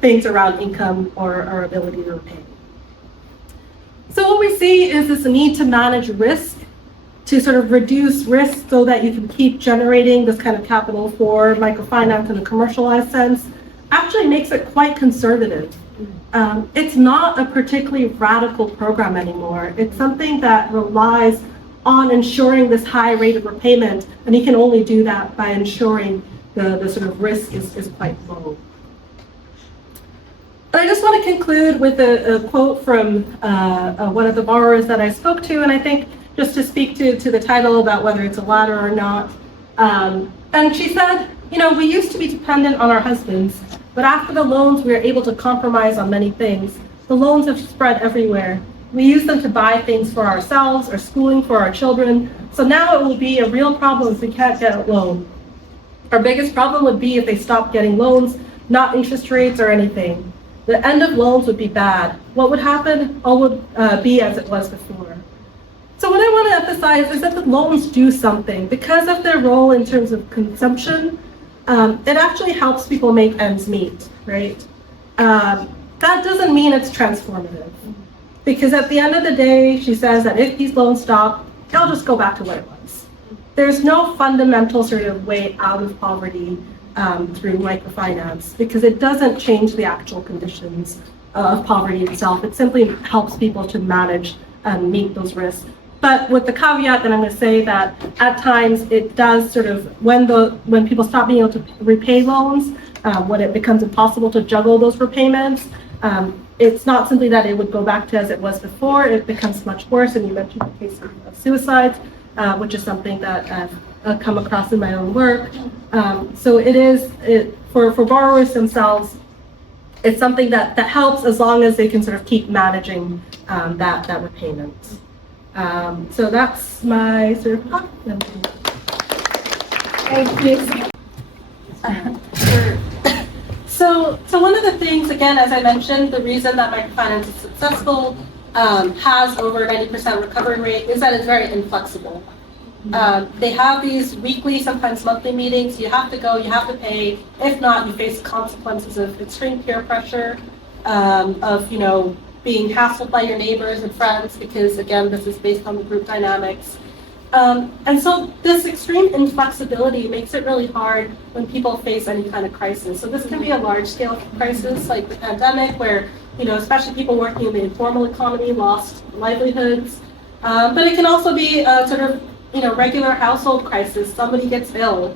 things around income or ability to repay. So what we see is this need to manage risk, to sort of reduce risk so that you can keep generating this kind of capital for microfinance in a commercialized sense, actually makes it quite conservative. It's not a particularly radical program anymore. It's something that relies on ensuring this high rate of repayment, and you can only do that by ensuring the sort of risk is quite low. But I just want to conclude with a quote from one of the borrowers that I spoke to, and I think just to speak to the title about whether it's a ladder or not. And she said, we used to be dependent on our husbands, but after the loans, we were able to compromise on many things. The loans have spread everywhere. We use them to buy things for ourselves or schooling for our children. So now it will be a real problem if we can't get a loan. Our biggest problem would be if they stopped getting loans, not interest rates or anything. The end of loans would be bad. What would happen? All would be as it was before. So what I want to emphasize is that the loans do something. Because of their role in terms of consumption, it actually helps people make ends meet, right? That doesn't mean it's transformative. Because at the end of the day, she says that if these loans stop, they'll just go back to what it was. There's no fundamental sort of way out of poverty through microfinance, because it doesn't change the actual conditions of poverty itself. It simply helps people to manage and meet those risks. But with the caveat that I'm going to say that at times it does sort of, when people stop being able to repay loans, when it becomes impossible to juggle those repayments, it's not simply that it would go back to as it was before, it becomes much worse. And you mentioned the case of suicides, which is something that I've come across in my own work. So for borrowers themselves, it's something that helps as long as they can sort of keep managing that repayment. So that's my sort of talk. Thank you. So one of the things, again, as I mentioned, the reason that microfinance is successful, has over 90% recovery rate, is that it's very inflexible. They have these weekly, sometimes monthly meetings. You have to go, you have to pay. If not, you face the consequences of extreme peer pressure, of being hassled by your neighbors and friends, because again, this is based on the group dynamics. And so this extreme inflexibility makes it really hard when people face any kind of crisis. So this can be a large-scale crisis like the pandemic, where especially people working in the informal economy lost livelihoods. But it can also be a sort of regular household crisis. Somebody gets ill,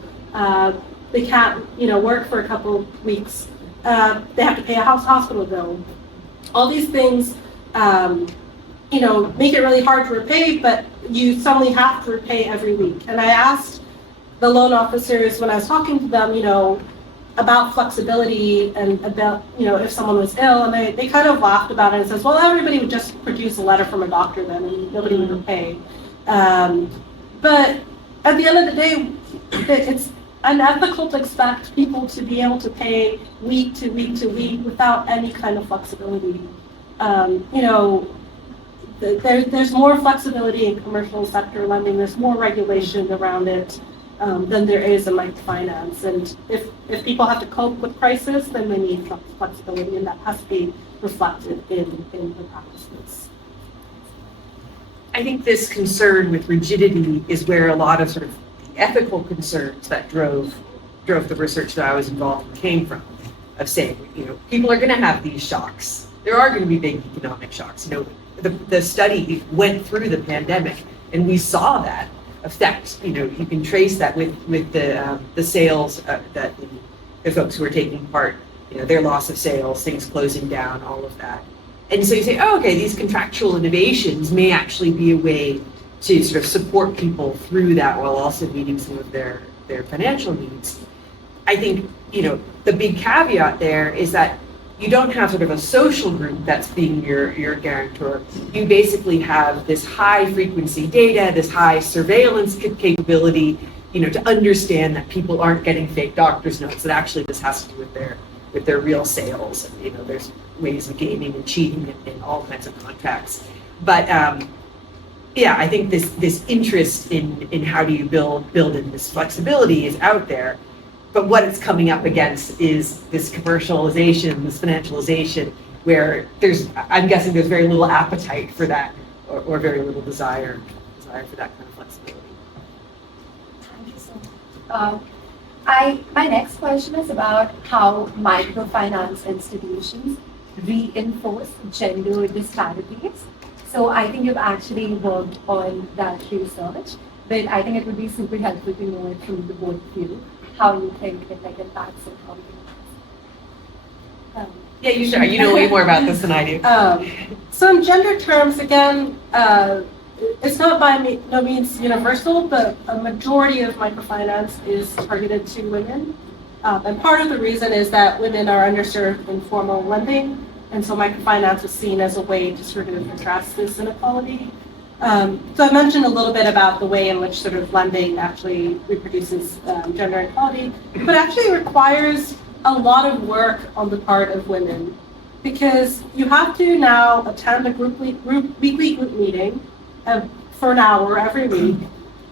they can't work for a couple of weeks. They have to pay a hospital bill. All these things make it really hard to repay, but you suddenly have to repay every week. And I asked the loan officers when I was talking to them, about flexibility and about, if someone was ill, and they kind of laughed about it and says, well, everybody would just produce a letter from a doctor then and nobody would repay. But at the end of the day, it's unethical to expect people to be able to pay week to week to week without any kind of flexibility. There's more flexibility in commercial sector lending. There's more regulation around it than there is in microfinance. And if people have to cope with crisis, then they need flexibility, and that has to be reflected in the practices. I think this concern with rigidity is where a lot of sort of ethical concerns that drove the research that I was involved in came from, of saying, people are going to have these shocks. There are going to be big economic shocks. The study went through the pandemic, and we saw that effect. You can trace that with the sales that the folks who were taking part, their loss of sales, things closing down, all of that. And so you say, oh, okay, these contractual innovations may actually be a way to sort of support people through that while also meeting some of their financial needs. I think, the big caveat there is that you don't have sort of a social group that's being your guarantor. You basically have this high frequency data, this high surveillance capability, to understand that people aren't getting fake doctor's notes, that actually this has to do with their real sales. And, there's ways of gaming and cheating in all kinds of contracts. But I think this interest in how do you build in this flexibility is out there. But what it's coming up against is this commercialization, this financialization, where I'm guessing there's very little appetite for that, or very little desire for that kind of flexibility. Thank you so much. My next question is about how microfinance institutions reinforce gender disparities. So I think you've actually worked on that research, but I think it would be super helpful to know it from the both of you, how you think it impacts and how Yeah, you sure. You know way more about this than I do. So in gender terms, again, it's not by no means universal, but a majority of microfinance is targeted to women. And part of the reason is that women are underserved in formal lending, and so microfinance is seen as a way to sort of address this inequality. So I mentioned a little bit about the way in which sort of lending actually reproduces gender inequality, but actually requires a lot of work on the part of women, because you have to now attend a weekly group meeting for an hour every week,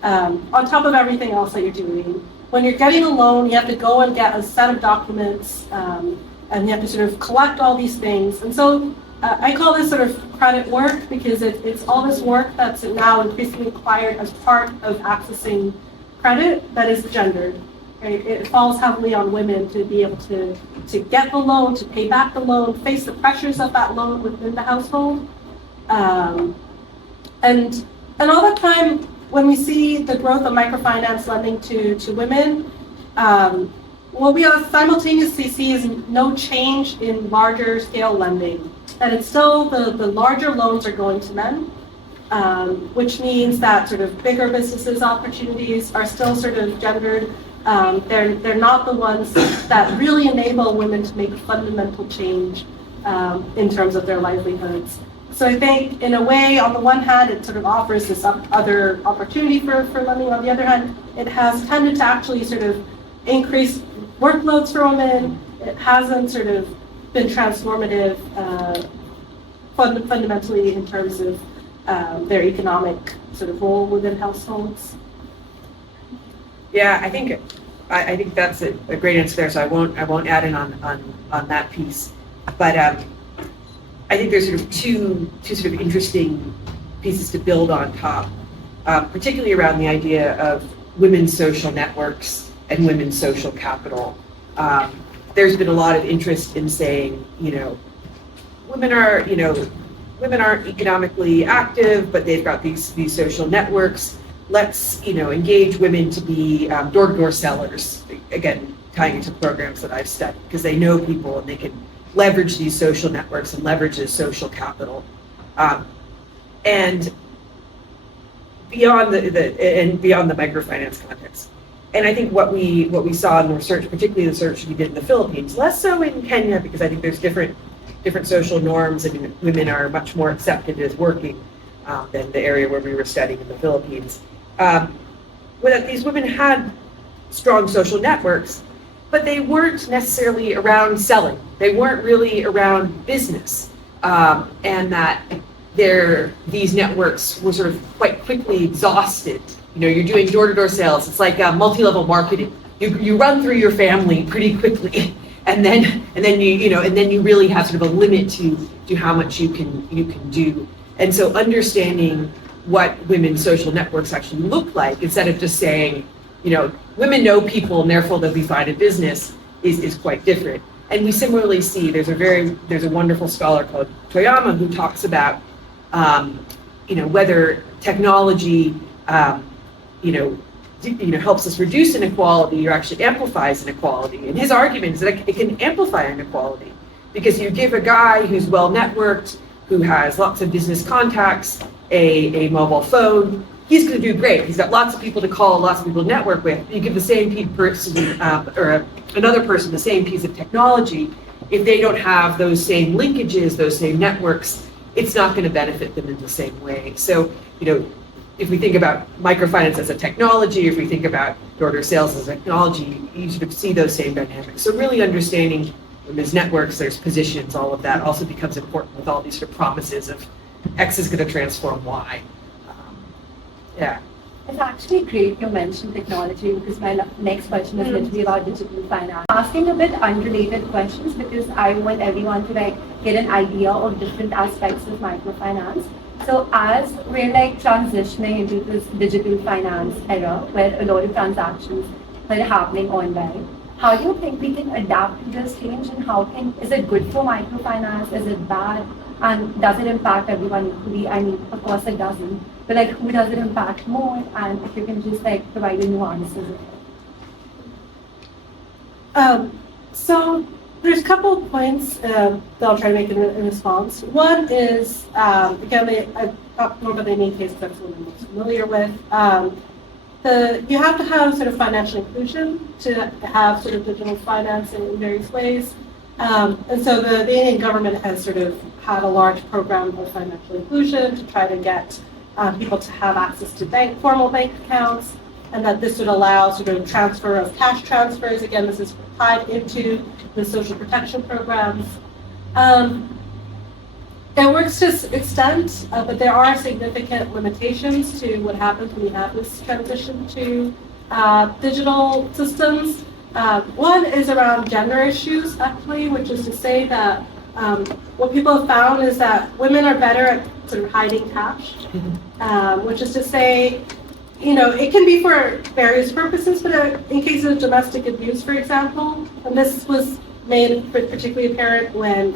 on top of everything else that you're doing. When you're getting a loan, you have to go and get a set of documents, and you have to sort of collect all these things. And so I call this sort of credit work, because it's all this work that's now increasingly required as part of accessing credit that is gendered. Right? It falls heavily on women to be able to get the loan, to pay back the loan, face the pressures of that loan within the household. And all the time, when we see the growth of microfinance lending to women, what we simultaneously see is no change in larger scale lending. That it's still the larger loans are going to men, which means that sort of bigger businesses opportunities are still sort of gendered. They're not the ones that really enable women to make a fundamental change in terms of their livelihoods. So I think, in a way, on the one hand, it sort of offers this other opportunity for lending. On the other hand, it has tended to actually sort of increase workloads for women. It hasn't sort of been transformative fundamentally in terms of their economic sort of role within households. Yeah, I think that's a great answer there. So I won't add in on that piece, but I think there's sort of two sort of interesting pieces to build on top, particularly around the idea of women's social networks and women's social capital. There's been a lot of interest in saying, women aren't economically active, but they've got these social networks. Let's, engage women to be door-to-door sellers. Again, tying into programs that I've studied, because they know people and they can leverage these social networks and leverage this social capital. And beyond beyond the microfinance context. And I think what we saw in the research, particularly the research we did in the Philippines, less so in Kenya, because I think there's different social norms and women are much more accepted as working than the area where we were studying in the Philippines. Where that these women had strong social networks, but they weren't necessarily around selling. They weren't really around business, and that these networks were sort of quite quickly exhausted. You're doing door-to-door sales. It's like multi-level marketing. You run through your family pretty quickly, and then you really have sort of a limit to how much you can do. And so understanding what women's social networks actually look like, instead of just saying, women know people and therefore they'll be fine in business, is quite different. And we similarly see there's a wonderful scholar called Toyama who talks about whether technology helps us reduce inequality or actually amplifies inequality. And his argument is that it can amplify inequality, because you give a guy who's well networked, who has lots of business contacts, a mobile phone, he's going to do great. He's got lots of people to call, lots of people to network with. You give the same person or another person the same piece of technology, if they don't have those same linkages, those same networks, it's not going to benefit them in the same way. So, if we think about microfinance as a technology, if we think about door-to-door sales as a technology, you sort of see those same dynamics. So really understanding when there's networks, there's positions, all of that also becomes important with all these sort of promises of X is going to transform Y. Yeah. It's actually great you mentioned technology, because my next question is literally about digital finance. Asking a bit unrelated questions because I want everyone to get an idea of different aspects of microfinance. So as we're transitioning into this digital finance era where a lot of transactions are happening online, how do you think we can adapt to this change, and is it good for microfinance? Is it bad? And does it impact everyone equally? I mean, of course it doesn't. But who does it impact more? And if you can just provide the nuances of it. So there's a couple of points that I'll try to make in response. One is, again, I've talked more about the main case because that's what I'm most familiar with. You have to have sort of financial inclusion to have sort of digital finance in various ways. And so the Indian government has sort of had a large program of financial inclusion to try to get people to have access to formal bank accounts, and that this would allow sort of transfer of cash transfers. Again, this is tied into the social protection programs. It works to an extent, but there are significant limitations to what happens when you have this transition to digital systems. One is around gender issues, actually, which is to say that what people have found is that women are better at sort of hiding cash, which is to say, it can be for various purposes, but in cases of domestic abuse, for example, and this was made particularly apparent when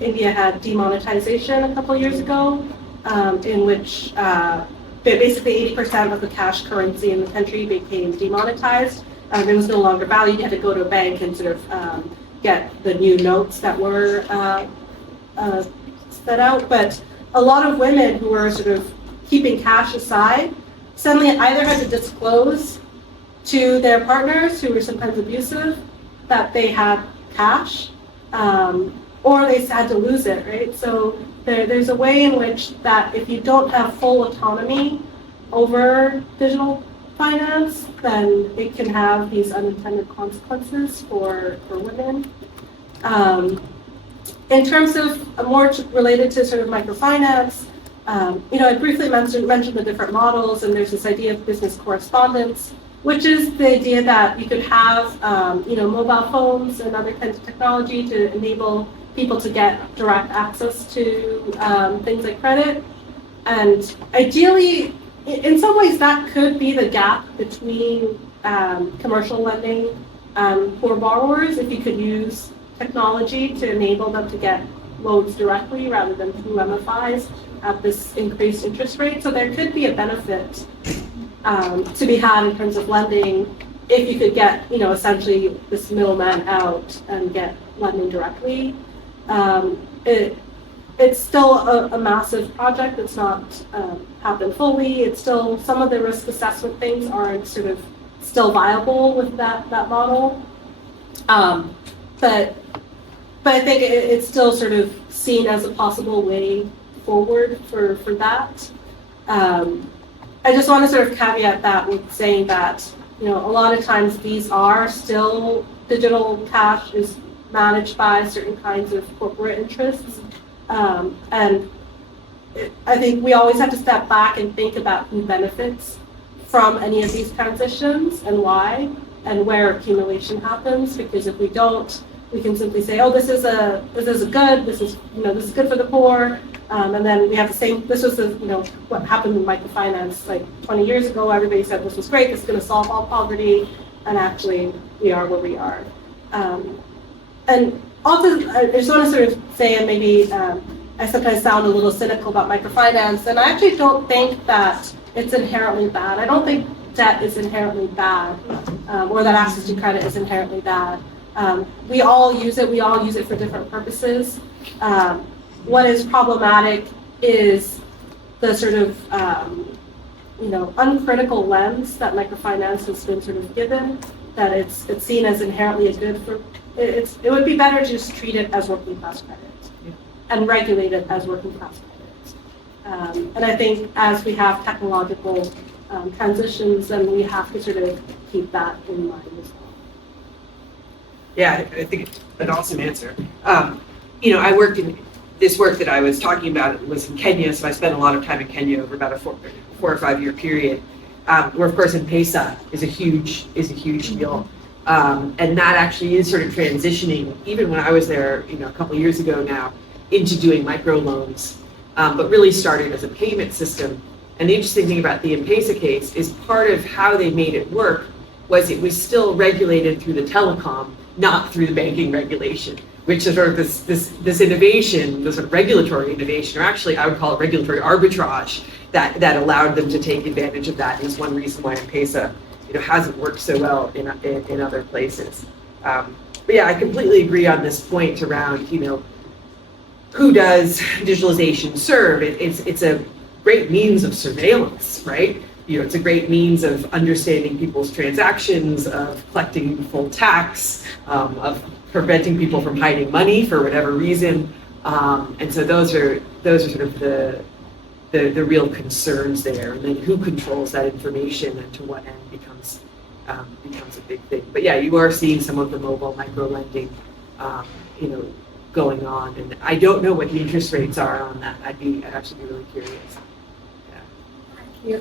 India had demonetization a couple of years ago, in which basically 80% of the cash currency in the country became demonetized. It was no longer valued. You had to go to a bank and sort of get the new notes that were set out. But a lot of women who were sort of keeping cash aside suddenly either had to disclose to their partners, who were sometimes abusive, that they had cash, or they had to lose it, right? So there's a way in which that if you don't have full autonomy over digital finance, then it can have these unintended consequences for women. In terms of more related to sort of microfinance, I briefly mentioned the different models, and there's this idea of business correspondence. which is the idea that you could have, mobile phones and other kinds of technology to enable people to get direct access to things like credit. And ideally, in some ways, that could be the gap between commercial lending and poor borrowers, if you could use technology to enable them to get loans directly rather than through MFIs at this increased interest rate. So there could be a benefit to be had in terms of lending if you could get, essentially this middleman out and get lending directly. It's still a massive project. It's not happened fully. It's still, some of the risk assessment things aren't sort of still viable with that model. But I think it's still sort of seen as a possible way forward for that. I just want to sort of caveat that with saying that, a lot of times these are still, digital cash is managed by certain kinds of corporate interests. And I think we always have to step back and think about who benefits from any of these transitions and why, and where accumulation happens. Because if we don't, we can simply say, oh, this is good, this is good for the poor, and then we have the same. This was what happened in microfinance like 20 years ago. Everybody said this was great, this is going to solve all poverty, and actually we are where we are. And also, I just want to sort of say, and maybe I sometimes sound a little cynical about microfinance, and I actually don't think that it's inherently bad. I don't think debt is inherently bad, or that access to credit is inherently bad. We all use it. We all use it for different purposes. What is problematic is the sort of uncritical lens that microfinance has been sort of given. That it's seen as inherently a good for. It would be better to just treat it as working class credit and regulate it as working class credit. And I think as we have technological transitions, then we have to sort of keep that in mind as well. Yeah, I think it's an awesome answer. I worked in this work that I was talking about was in Kenya, so I spent a lot of time in Kenya over about a 4 or 5 year period, where of course M-Pesa is a huge deal. And that actually is sort of transitioning, even when I was there, a couple of years ago now, into doing microloans, but really started as a payment system. And the interesting thing about the M-Pesa case is part of how they made it work was it was still regulated through the telecom, not through the banking regulation, which is sort of this innovation, this sort of regulatory innovation, or actually I would call it regulatory arbitrage that allowed them to take advantage of that. And is one reason why M-Pesa hasn't worked so well in other places. But yeah, I completely agree on this point around, who does digitalization serve? It's a great means of surveillance, right? It's a great means of understanding people's transactions, of collecting full tax, of preventing people from hiding money for whatever reason. And so those are sort of the real concerns there, and then who controls that information and to what end becomes a big thing. But yeah, you are seeing some of the mobile micro lending, going on, and I don't know what the interest rates are on that. I'd actually be really curious. Yeah. Thank you.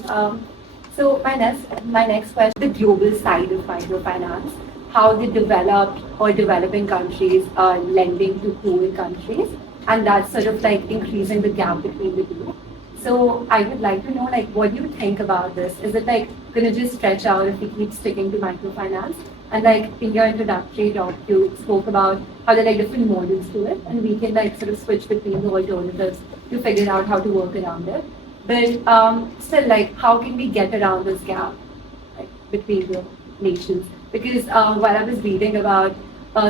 So my next question, the global side of microfinance, how the developed or developing countries are lending to poor countries, and that's sort of like increasing the gap between the two. So I would like to know, what do you think about this? Is it gonna just stretch out if we keep sticking to microfinance? And in your introductory talk, you spoke about how there are different models to it, and we can sort of switch between the alternatives to figure out how to work around it. But still, how can we get around this gap between the nations? Because while I was reading about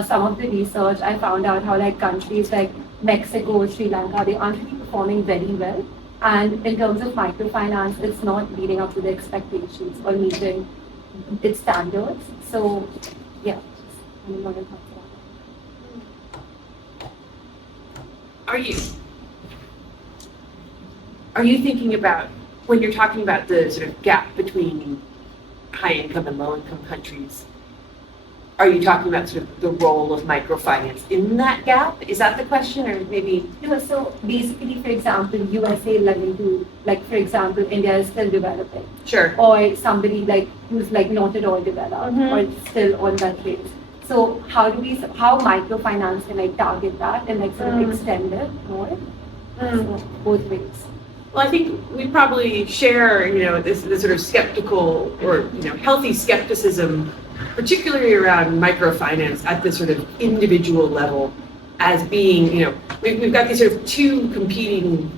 some of the research, I found out how countries like Mexico, Sri Lanka, they aren't really performing very well. And in terms of microfinance, it's not leading up to the expectations or meeting its standards. So, yeah, I'm not going to talk about that. Are you thinking about, when you're talking about the sort of gap between high income and low income countries, are you talking about sort of the role of microfinance in that gap? Is that the question, or maybe? No, so basically, for example, USA level to, like, for example, India is still developing. Sure. Or somebody like who's like not at all developed or still on that phase. So how microfinance can like target that and like sort of extend it more? So both ways. Well, I think we probably share, this sort of skeptical or, healthy skepticism, particularly around microfinance at the sort of individual level as being, we've got these sort of two competing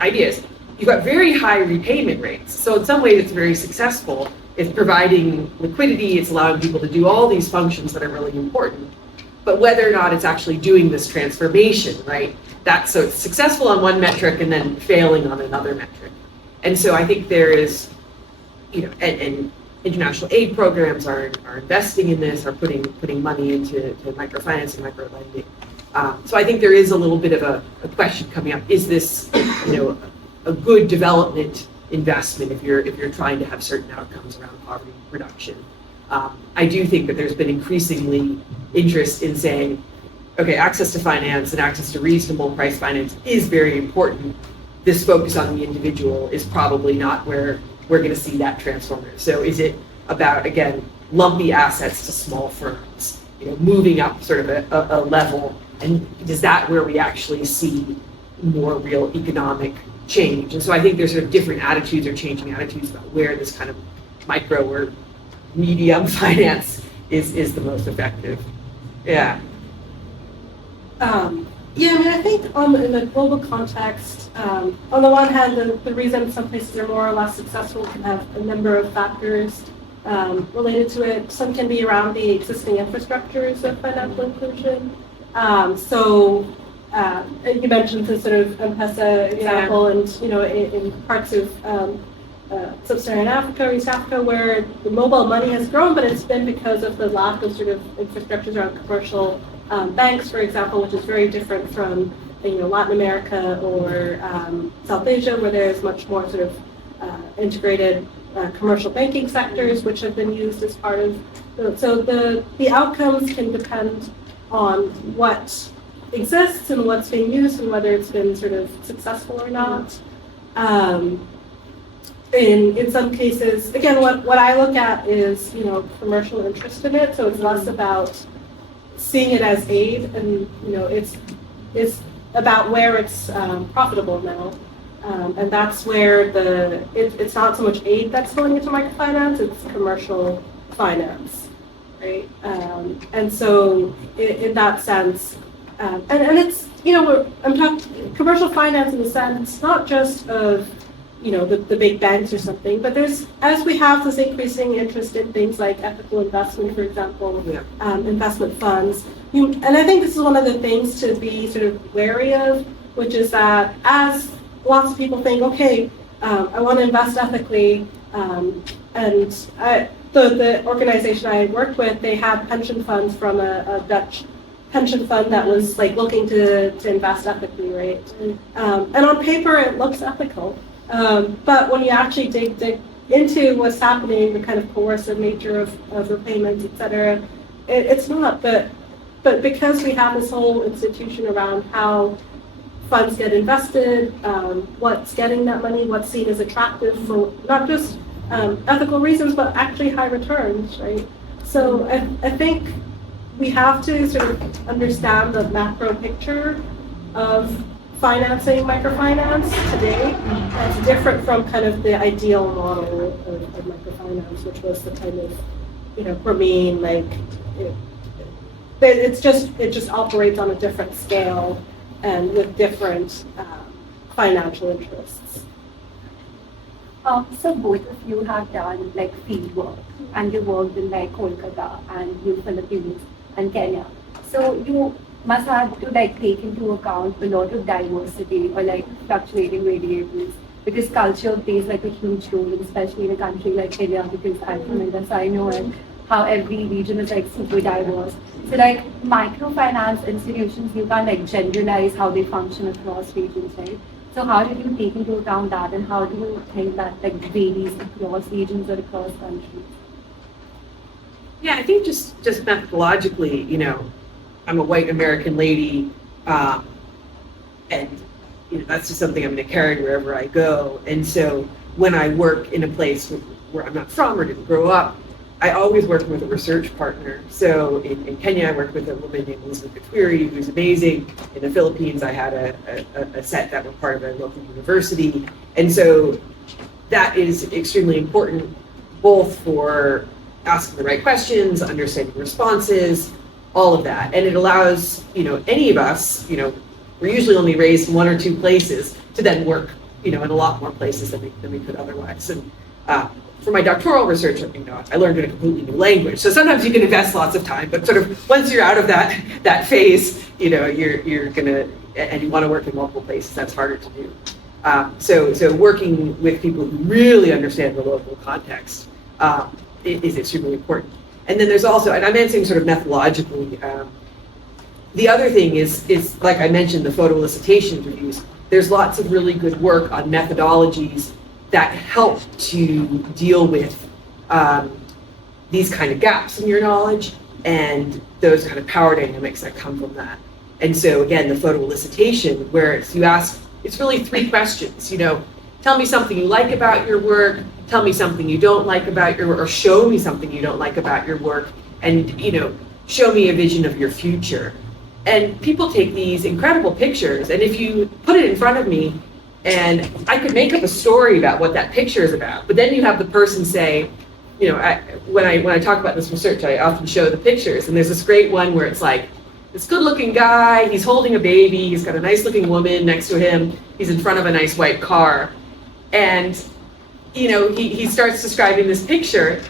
ideas. You've got very high repayment rates. So in some ways it's very successful. It's providing liquidity, it's allowing people to do all these functions that are really important. But whether or not it's actually doing this transformation, right? So it's successful on one metric and then failing on another metric. And so I think there is, and international aid programs are investing in this, are putting money into microfinance and microlending. So I think there is a little bit of a question coming up. Is this, a good development investment if you're trying to have certain outcomes around poverty reduction? I do think that there's been increasingly interest in saying, okay, access to finance and access to reasonable price finance is very important. This focus on the individual is probably not where we're going to see that transformative. So is it about, again, lumpy assets to small firms, moving up sort of a level, and is that where we actually see more real economic change? And so I think there's sort of different attitudes or changing attitudes about where this kind of micro or medium finance is the most effective. Yeah. I think in the global context, on the one hand, the reason some places are more or less successful can have a number of factors related to it. Some can be around the existing infrastructures of financial inclusion. You mentioned the sort of M-Pesa example, and in parts of Sub-Saharan Africa, East Africa, where the mobile money has grown, but it's been because of the lack of sort of infrastructures around commercial banks, for example, which is very different from Latin America or South Asia, where there's much more sort of integrated commercial banking sectors, which have been used as part of. So the outcomes can depend on what exists and what's being used and whether it's been sort of successful or not. In some cases, again, what I look at is commercial interest in it. So it's less about seeing it as aid, and it's about where it's profitable now, and that's where it's not so much aid that's going into microfinance; it's commercial finance, right? And so in that sense, and it's I'm talking commercial finance in the sense it's not just of the big banks or something, but as we have this increasing interest in things like ethical investment, for example, investment funds, and I think this is one of the things to be sort of wary of, which is that as lots of people think, okay, I want to invest ethically, and the organization I worked with, they had pension funds from a Dutch pension fund that was like looking to invest ethically, right? And on paper, it looks ethical. But when you actually dig into what's happening, the kind of coercive nature of repayments, et cetera, it's not. But because we have this whole institution around how funds get invested, what's getting that money, what's seen as attractive for not just ethical reasons, but actually high returns, right? So I think we have to sort of understand the macro picture of financing microfinance today. That's different from kind of the ideal model of microfinance, which was the kind of, for me, like, it just operates on a different scale and with different financial interests. So both of you have done like field work, and you worked in like Kolkata and the Philippines and Kenya. So you must have to like take into account a lot of diversity or like fluctuating variables, because culture plays like a huge role, especially in a country like India, because I'm from India, so I know how every region is like super diverse. So like microfinance institutions, you can't like generalize how they function across regions, right? So how did you take into account that, and how do you think that like varies across regions or across countries? Yeah, I think just methodologically, you know, I'm a white American lady, and you know that's just something I'm going to carry wherever I go. And so when I work in a place where I'm not from or didn't grow up, I always work with a research partner. So in Kenya, I worked with a woman named Elizabeth Kitwiri, who's amazing. In the Philippines, I had a set that were part of a local university. And so that is extremely important, both for asking the right questions, understanding responses, all of that. And it allows, you know, any of us, you know, we're usually only raised in one or two places to then work, you know, in a lot more places than we could otherwise. And for my doctoral research, you know, I learned in a completely new language. So sometimes you can invest lots of time, but sort of once you're out of that phase, you know, you're gonna, and you want to work in multiple places, that's harder to do. So working with people who really understand the local context is extremely important. And then there's also, and I'm answering sort of methodologically, the other thing is like I mentioned, the photo elicitation interviews. There's lots of really good work on methodologies that help to deal with these kind of gaps in your knowledge and those kind of power dynamics that come from that. And so again, the photo elicitation, where you ask, it's really three questions, you know, tell me something you like about your work, tell me something you don't like about your work, or show me something you don't like about your work, and, you know, show me a vision of your future. And people take these incredible pictures, and if you put it in front of me, and I could make up a story about what that picture is about, but then you have the person say, you know, when I talk about this research, I often show the pictures, and there's this great one where it's like, this good-looking guy, he's holding a baby, he's got a nice-looking woman next to him, he's in front of a nice white car, and, you know, he starts describing this picture.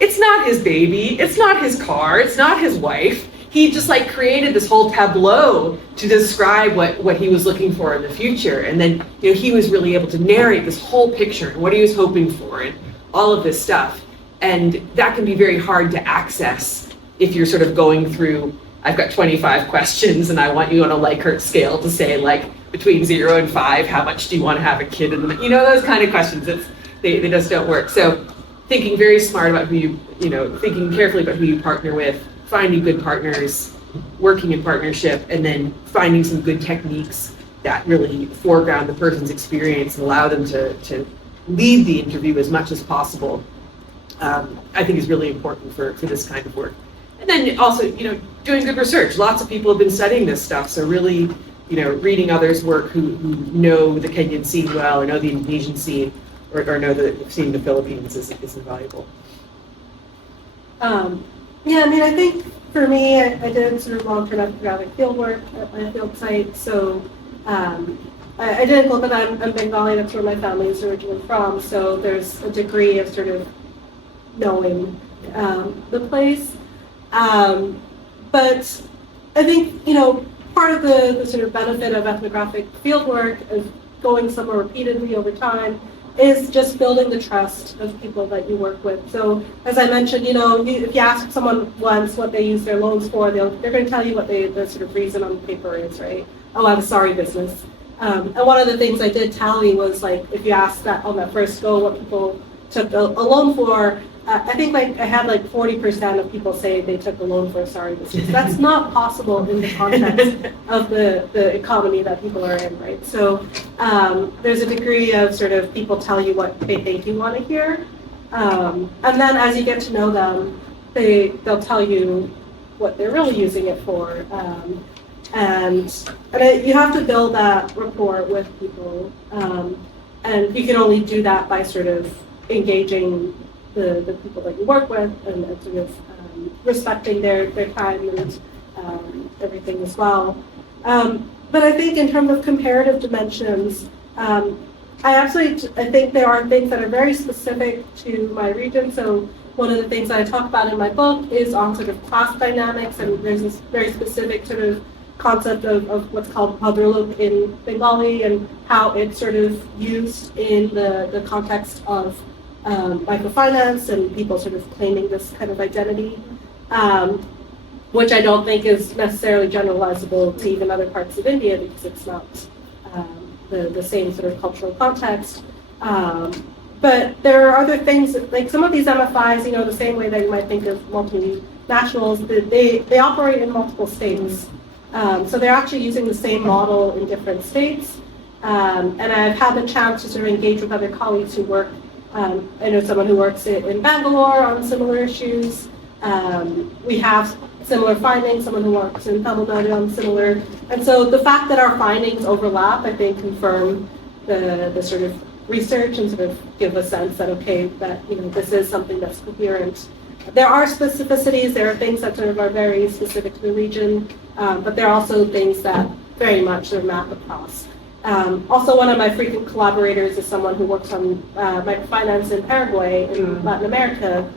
It's not his baby, it's not his car, it's not his wife. He just like created this whole tableau to describe what he was looking for in the future. And then, you know, he was really able to narrate this whole picture and what he was hoping for and all of this stuff. And that can be very hard to access if you're sort of going through, I've got 25 questions and I want you on a Likert scale to say, like, between 0 and 5, how much do you want to have a kid? And, you know, those kind of questions, they just don't work. So thinking very smart about who you know, thinking carefully about who you partner with, finding good partners, working in partnership, and then finding some good techniques that really foreground the person's experience and allow them to lead the interview as much as possible, I think is really important for this kind of work. And then also, you know, doing good research. Lots of people have been studying this stuff, so really, you know, reading others' work who know the Kenyan scene well, or know the Indonesian scene, or know the scene in the Philippines is invaluable. Yeah, I mean, I think for me, I did sort of long-term ethnographic field work at my field site, so I didn't look at that. I'm Bengali, that's where my family is originally from, so there's a degree of sort of knowing the place. But I think, you know, part of the sort of benefit of ethnographic field work, of going somewhere repeatedly over time, is just building the trust of people that you work with. So as I mentioned, you know, if you ask someone once what they use their loans for, they're going to tell you what the sort of reason on the paper is, right? Oh, I have a sorry business. And one of the things I did tally was, like, if you asked that on that first go what people took a loan for, I think like I had like 40% of people say they took a loan for a sorry business. That's not possible in the context of the economy that people are in, right? So there's a degree of sort of people tell you what they think you want to hear. And then as you get to know them, they'll tell you what they're really using it for. And you have to build that rapport with people. And you can only do that by sort of engaging the people that you work with, and sort of respecting their time and everything as well. But I think in terms of comparative dimensions, I think there are things that are very specific to my region. So one of the things that I talk about in my book is on sort of class dynamics, and there's this very specific sort of concept of what's called padruluk in Bengali, and how it's sort of used in the context of microfinance and people sort of claiming this kind of identity, which I don't think is necessarily generalizable to even other parts of India, because it's not the same sort of cultural context. But there are other things, like some of these MFIs, the same way that you might think of multinationals, they operate in multiple states. So they're actually using the same model in different states. And I've had the chance to sort of engage with other colleagues who work. I know someone who works in Bangalore on similar issues. We have similar findings, someone who works in Tamil Nadu on similar. And so the fact that our findings overlap, I think, confirm the sort of research and sort of give a sense that, okay, that, this is something that's coherent. There are specificities, there are things that sort of are very specific to the region, but there are also things that very much sort of map across. Also, one of my frequent collaborators is someone who works on microfinance in Paraguay in Latin America,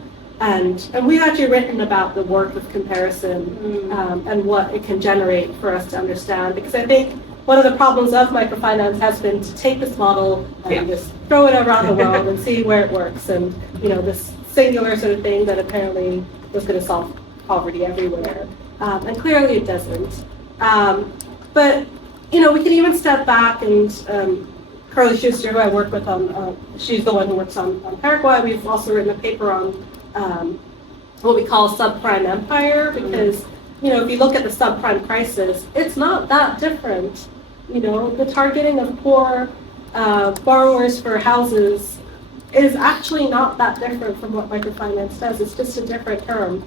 and we've actually written about the work of comparison and what it can generate for us to understand, because I think one of the problems of microfinance has been to take this model and just throw it around the world and see where it works, and this singular sort of thing that apparently was going to solve poverty everywhere, and clearly it doesn't. But we can even step back, and Carly Schuster, who I work with on, she's the one who works on Paraguay. We've also written a paper on what we call subprime empire, because if you look at the subprime crisis, it's not that different. The targeting of poor borrowers for houses is actually not that different from what microfinance does. It's just a different term.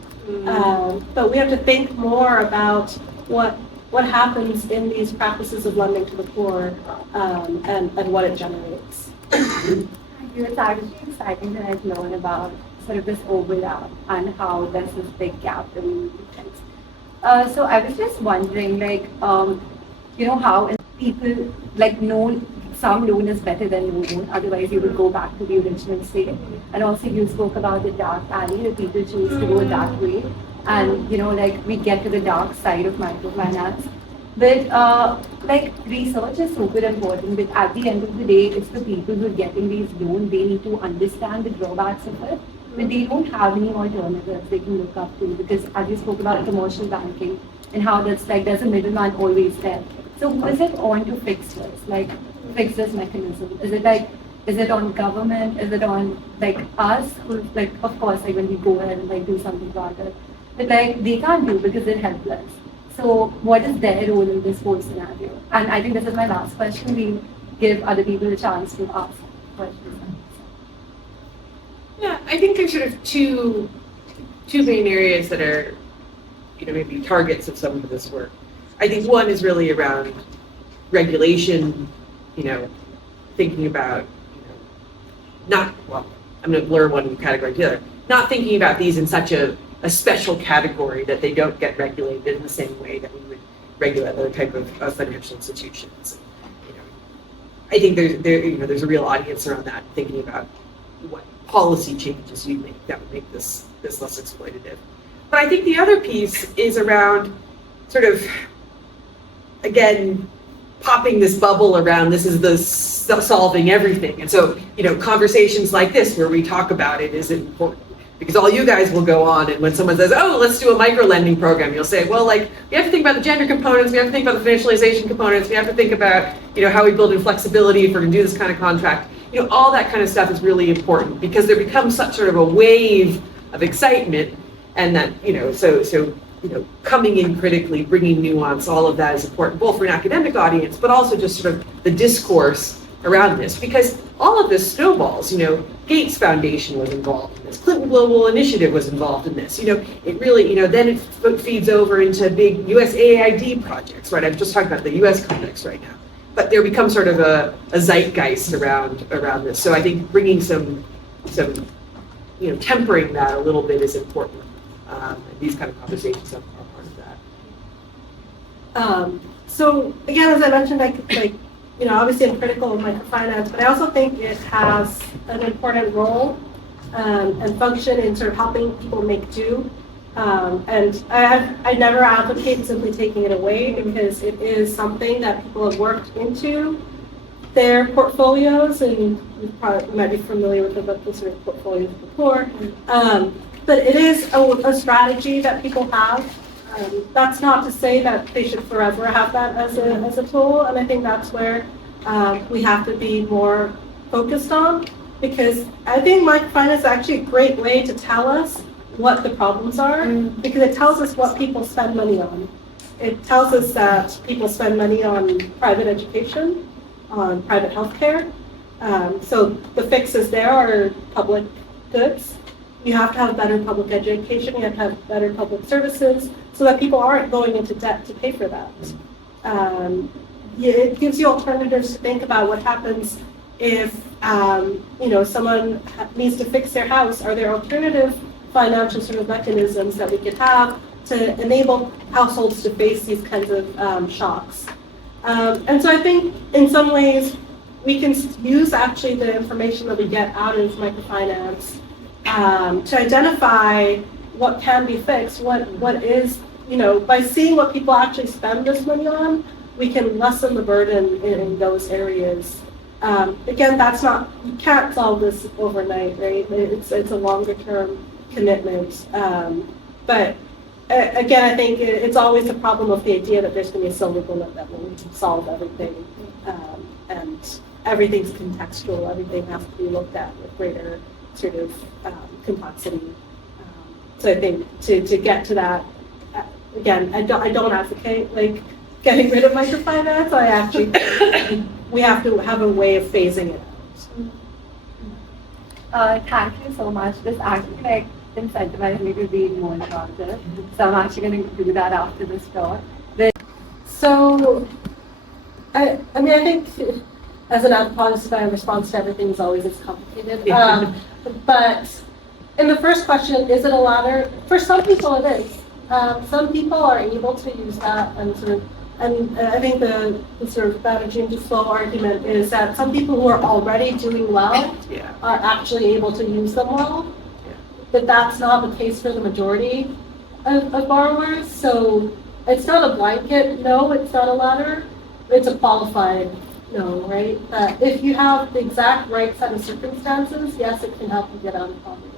But we have to think more about what happens in these practices of lending to the poor and what it generates. It's actually exciting that I've learned about sort of this overlap and how there's this big gap that we need to fix. So I was just wondering, how people know some loan is better than no loan, otherwise you would go back to the original state. And also you spoke about the dark alley, that people choose to go that way. And we get to the dark side of microfinance. But research is super important, but at the end of the day, it's the people who are getting these loans, they need to understand the drawbacks of it, but they don't have any alternatives they can look up to, because as you spoke about commercial banking and how that's there's a middleman always there. So who is it on to fix this? Fix this mechanism? Is it on government? Is it on us who of course when we go ahead and do something about it? But they can't do because they're helpless. So what is their role in this whole scenario? And I think this is my last question. We give other people a chance to ask questions. Yeah, I think there's sort of two main areas that are, maybe targets of some of this work. I think one is really around regulation, thinking about, I'm going to blur one category to the other, not thinking about these in such a special category that they don't get regulated in the same way that we would regulate other type of financial institutions. I think there's a real audience around that, thinking about what policy changes you make that would make this less exploitative. But I think the other piece is around sort of, again, popping this bubble around this is the solving everything. And so, conversations like this where we talk about it is important. Because all you guys will go on, and when someone says, oh, let's do a micro-lending program, you'll say, well, we have to think about the gender components, we have to think about the financialization components, we have to think about, how we build in flexibility if we're going to do this kind of contract. All that kind of stuff is really important, because there becomes such sort of a wave of excitement, and that, so coming in critically, bringing nuance, all of that is important, both for an academic audience, but also just sort of the discourse around this, because all of this snowballs. Gates Foundation was involved in this, Clinton Global Initiative was involved in this. It really, then it feeds over into big USAID projects, right? I'm just talking about the US context right now, but there becomes sort of a zeitgeist around this. So I think bringing some tempering that a little bit is important. These kind of conversations are part of that. So again, as I mentioned, obviously I'm critical of microfinance, but I also think it has an important role and function in sort of helping people make do. And I never advocate simply taking it away, because it is something that people have worked into their portfolios, and you might be familiar with the sort of portfolios before. But it is a strategy that people have. That's not to say that they should forever have that as a tool, and I think that's where we have to be more focused on. because I think microfinance is actually a great way to tell us what the problems are, because it tells us what people spend money on. It tells us that people spend money on private education, on private healthcare. So the fixes there are public goods. You have to have better public education, you have to have better public services, so that people aren't going into debt to pay for that. It gives you alternatives to think about what happens if someone needs to fix their house. Are there alternative financial sort of mechanisms that we could have to enable households to face these kinds of shocks? And so I think in some ways we can use actually the information that we get out of microfinance to identify what can be fixed, what is, by seeing what people actually spend this money on, we can lessen the burden in those areas. Again, you can't solve this overnight, right? It's a longer term commitment. But again, I think it's always a problem of the idea that there's going to be a silver bullet that will solve everything. And everything's contextual, everything has to be looked at with greater sort of complexity. So I think to get to that, again, I don't advocate like getting rid of microfinance. I actually think we have to have a way of phasing it out. Thank you so much. This actually incentivized me to read more about it. So I'm actually going to do that after this talk. So, I think as an anthropologist, my response to everything is always it's complicated. But in the first question, is it a ladder? For some people, it is. Some people are able to use that and I think the sort of Banerjee and Duflo argument is that some people who are already doing well are actually able to use them well, but that's not the case for the majority of borrowers. So it's not a blanket, no, it's not a ladder, it's a qualified no, right? That if you have the exact right set of circumstances, yes, it can help you get out of poverty.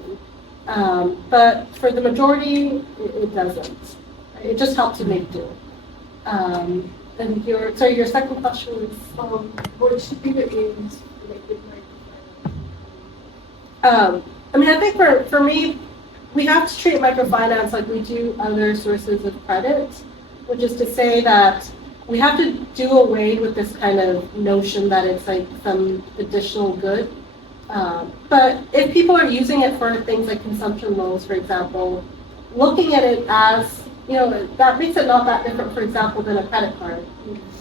But for the majority, it doesn't. It just helps you make do. And your second question is, what should be the aims related to microfinance? I think for me, we have to treat microfinance like we do other sources of credit, which is to say that we have to do away with this kind of notion that it's like some additional good. But if people are using it for things like consumption loans, for example, looking at it as, that makes it not that different, for example, than a credit card.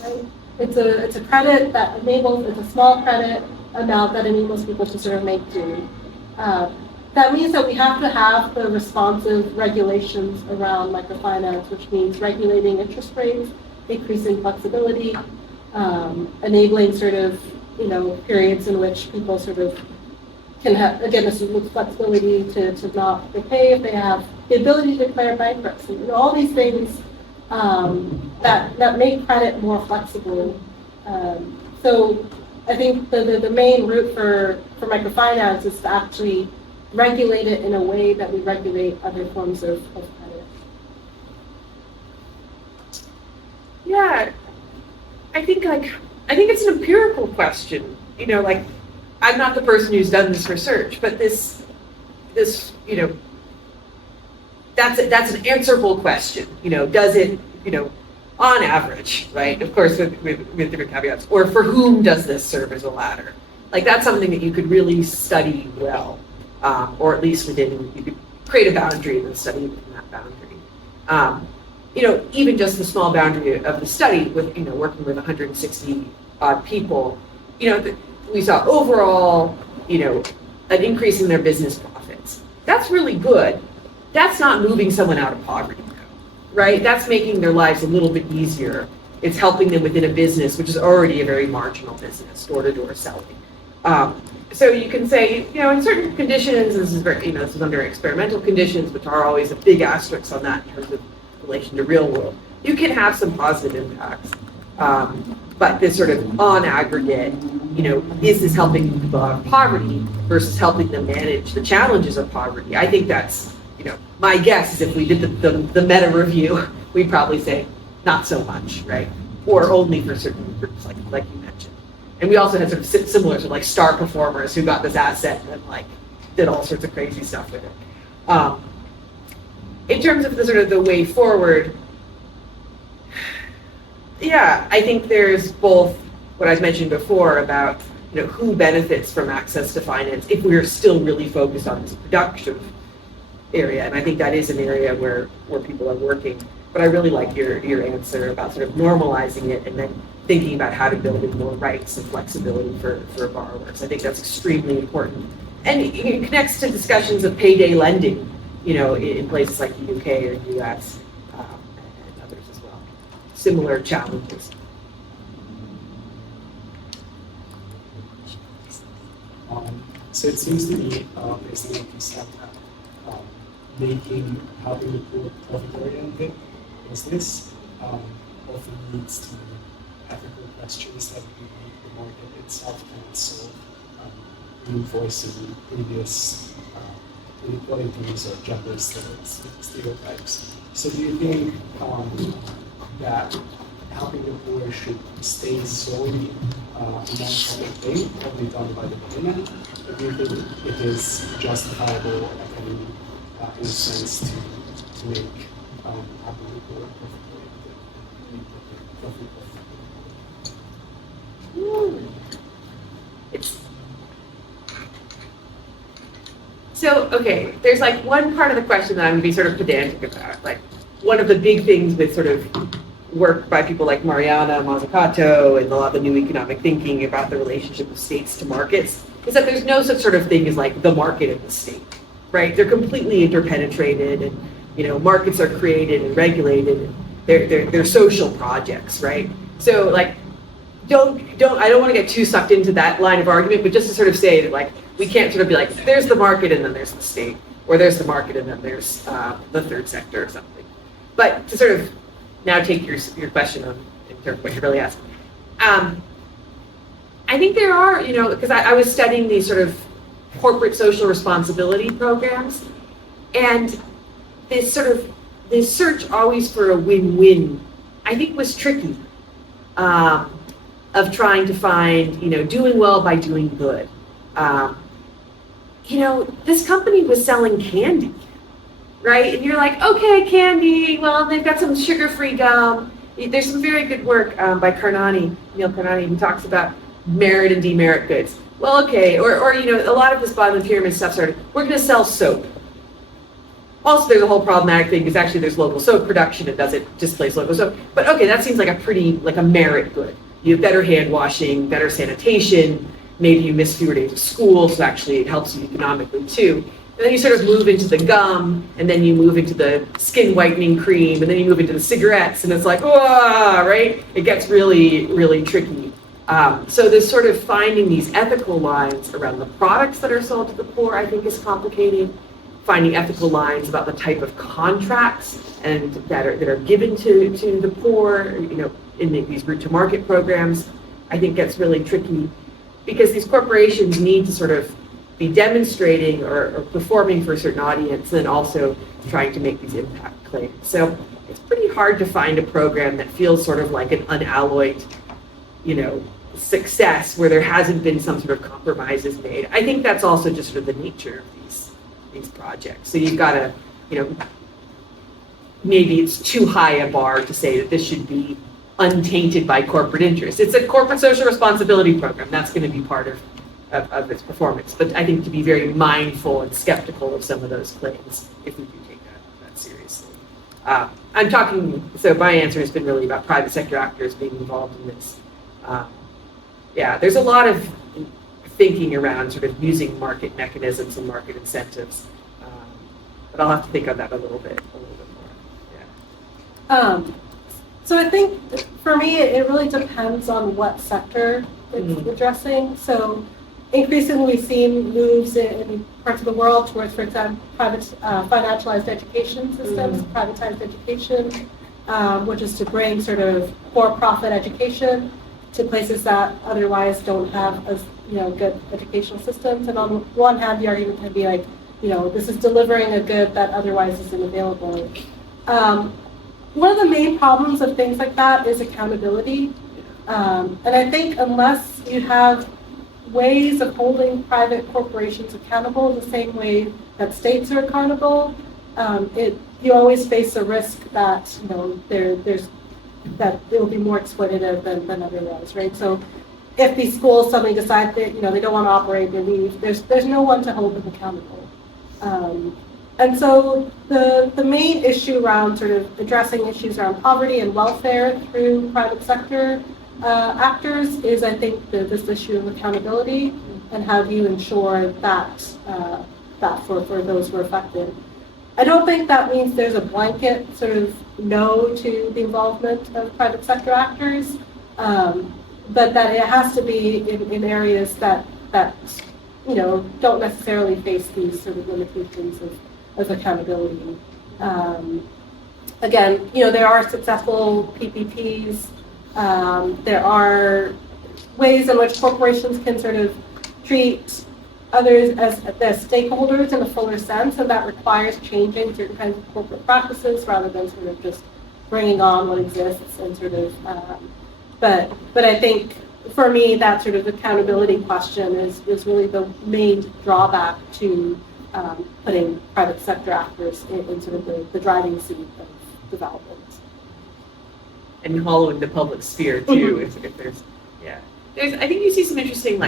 Right? It's a credit that it's a small credit amount that enables people to sort of make do. That means that we have to have the responsive regulations around microfinance, which means regulating interest rates, increasing flexibility, enabling sort of, periods in which people sort of can have, again, this is flexibility to not repay if they have the ability to declare bankruptcy. All these things that make credit more flexible. So I think the main route for microfinance is to actually regulate it in a way that we regulate other forms of credit. Yeah, I think it's an empirical question. I'm not the person who's done this research, but this that's an answerable question. Does it, on average, right? Of course, with different caveats. Or for whom does this serve as a ladder? That's something that you could really study well, or at least you could create a boundary and then study within that boundary. Even just the small boundary of the study with, working with 160 odd people, we saw overall, an increase in their business profits. That's really good. That's not moving someone out of poverty, right? That's making their lives a little bit easier. It's helping them within a business, which is already a very marginal business, door-to-door selling. So you can say, in certain conditions, this is under experimental conditions, which are always a big asterisk on that in terms of relation to real world. You can have some positive impacts. But this sort of on aggregate, is this helping people out of poverty versus helping them manage the challenges of poverty? I think that's, my guess is if we did the meta review, we'd probably say not so much, right? Or only for certain groups like you mentioned. And we also had sort of similar sort of like star performers who got this asset and then like did all sorts of crazy stuff with it. In terms of the sort of the way forward, yeah, I think there's both what I've mentioned before about who benefits from access to finance if we're still really focused on this productive area, and I think that is an area where people are working. But I really like your answer about sort of normalizing it and then thinking about how to build in more rights and flexibility for borrowers. I think that's extremely important. And it connects to discussions of payday lending, in places like the UK or US and others as well. Similar challenges. So it seems to me there's an concept that helping the poor profit-oriented business often leads to ethical questions that the market itself can solve, reinforcing previous inequalities or gender stereotypes. So do you think that helping the poor should stay solely a non-profit thing, probably done by the government, or do you think it is justifiable in a sense to make helping the poor profit-oriented? So, okay, there's like one part of the question that I'm going to be sort of pedantic about. Like, one of the big things with sort of work by people like Mariana Mazzucato and a lot of the new economic thinking about the relationship of states to markets is that there's no such sort of thing as like the market and the state, right? They're completely interpenetrated, and markets are created and regulated. And they're social projects, right? So like, I don't want to get too sucked into that line of argument, but just to sort of say that like we can't sort of be like there's the market and then there's the state, or there's the market and then there's the third sector or something. But to sort of now take your question on in terms of what you're really asking. I think there are, because I was studying these sort of corporate social responsibility programs, and this search always for a win-win, I think was tricky, of trying to find, doing well by doing good. This company was selling candy, right? And you're like, okay, candy, well, they've got some sugar-free gum. There's some very good work by Neil Karnani, who talks about merit and demerit goods. Well, okay, or a lot of this bottom of the pyramid stuff started, we're gonna sell soap. Also, there's a whole problematic thing because actually there's local soap production, it doesn't displace local soap. But okay, that seems like a merit good. You have better hand washing, better sanitation, maybe you miss fewer days of school, so actually it helps you economically too. And then you sort of move into the gum, and then you move into the skin whitening cream, and then you move into the cigarettes, and it's like, oh, right? It gets really, really tricky. So this sort of finding these ethical lines around the products that are sold to the poor, I think is complicated. Finding ethical lines about the type of contracts and that are given to the poor, in these route to market programs, I think gets really tricky because these corporations need to sort of be demonstrating or performing for a certain audience, and then also trying to make these impact claims. So it's pretty hard to find a program that feels sort of like an unalloyed, success where there hasn't been some sort of compromises made. I think that's also just sort of the nature of these projects. So you've got to, maybe it's too high a bar to say that this should be untainted by corporate interest. It's a corporate social responsibility program. That's going to be part of its performance. But I think to be very mindful and skeptical of some of those claims if we do take that seriously. I'm talking, so my answer has been really about private sector actors being involved in this. There's a lot of thinking around sort of using market mechanisms and market incentives. But I'll have to think on that a little bit more. Yeah. So I think for me, it really depends on what sector it's addressing. So increasingly we've seen moves in parts of the world towards, for example, financialized education systems, privatized education, which is to bring sort of for-profit education to places that otherwise don't have as good educational systems. And on one hand, the argument can be like, this is delivering a good that otherwise isn't available. One of the main problems of things like that is accountability. And I think unless you have ways of holding private corporations accountable the same way that states are accountable, you always face a risk that that it will be more exploitative than otherwise, right? So if these schools suddenly decide that they don't want to operate, they leave. There's no one to hold them accountable. And so the main issue around sort of addressing issues around poverty and welfare through private sector actors is, I think, this issue of accountability and how do you ensure that for those who are affected. I don't think that means there's a blanket sort of no to the involvement of private sector actors, but that it has to be in areas that don't necessarily face these sort of limitations of accountability. Again, there are successful PPPs. There are ways in which corporations can sort of treat others as stakeholders in a fuller sense, and that requires changing certain kinds of corporate practices rather than sort of just bringing on what exists and sort of. But I think for me that sort of accountability question is really the main drawback to putting private sector actors in sort of the driving seat of development. And hollowing the public sphere too, if there's, I think you see some interesting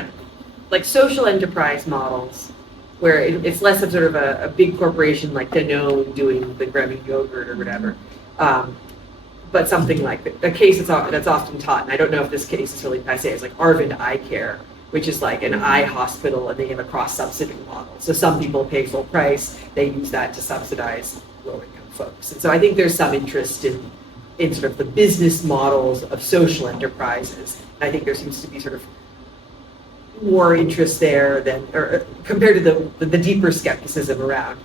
like social enterprise models where it's less of sort of a big corporation like Danone doing the Gremi yogurt or whatever, but something like a case that's often taught, and I don't know if this case is really passé, is like Arvind Eye Care, which is like an eye hospital, and they have a cross-subsidy model. So some people pay full price, they use that to subsidize low-income folks. And so I think there's some interest in sort of the business models of social enterprises. And I think there seems to be sort of more interest there or compared to the deeper skepticism around,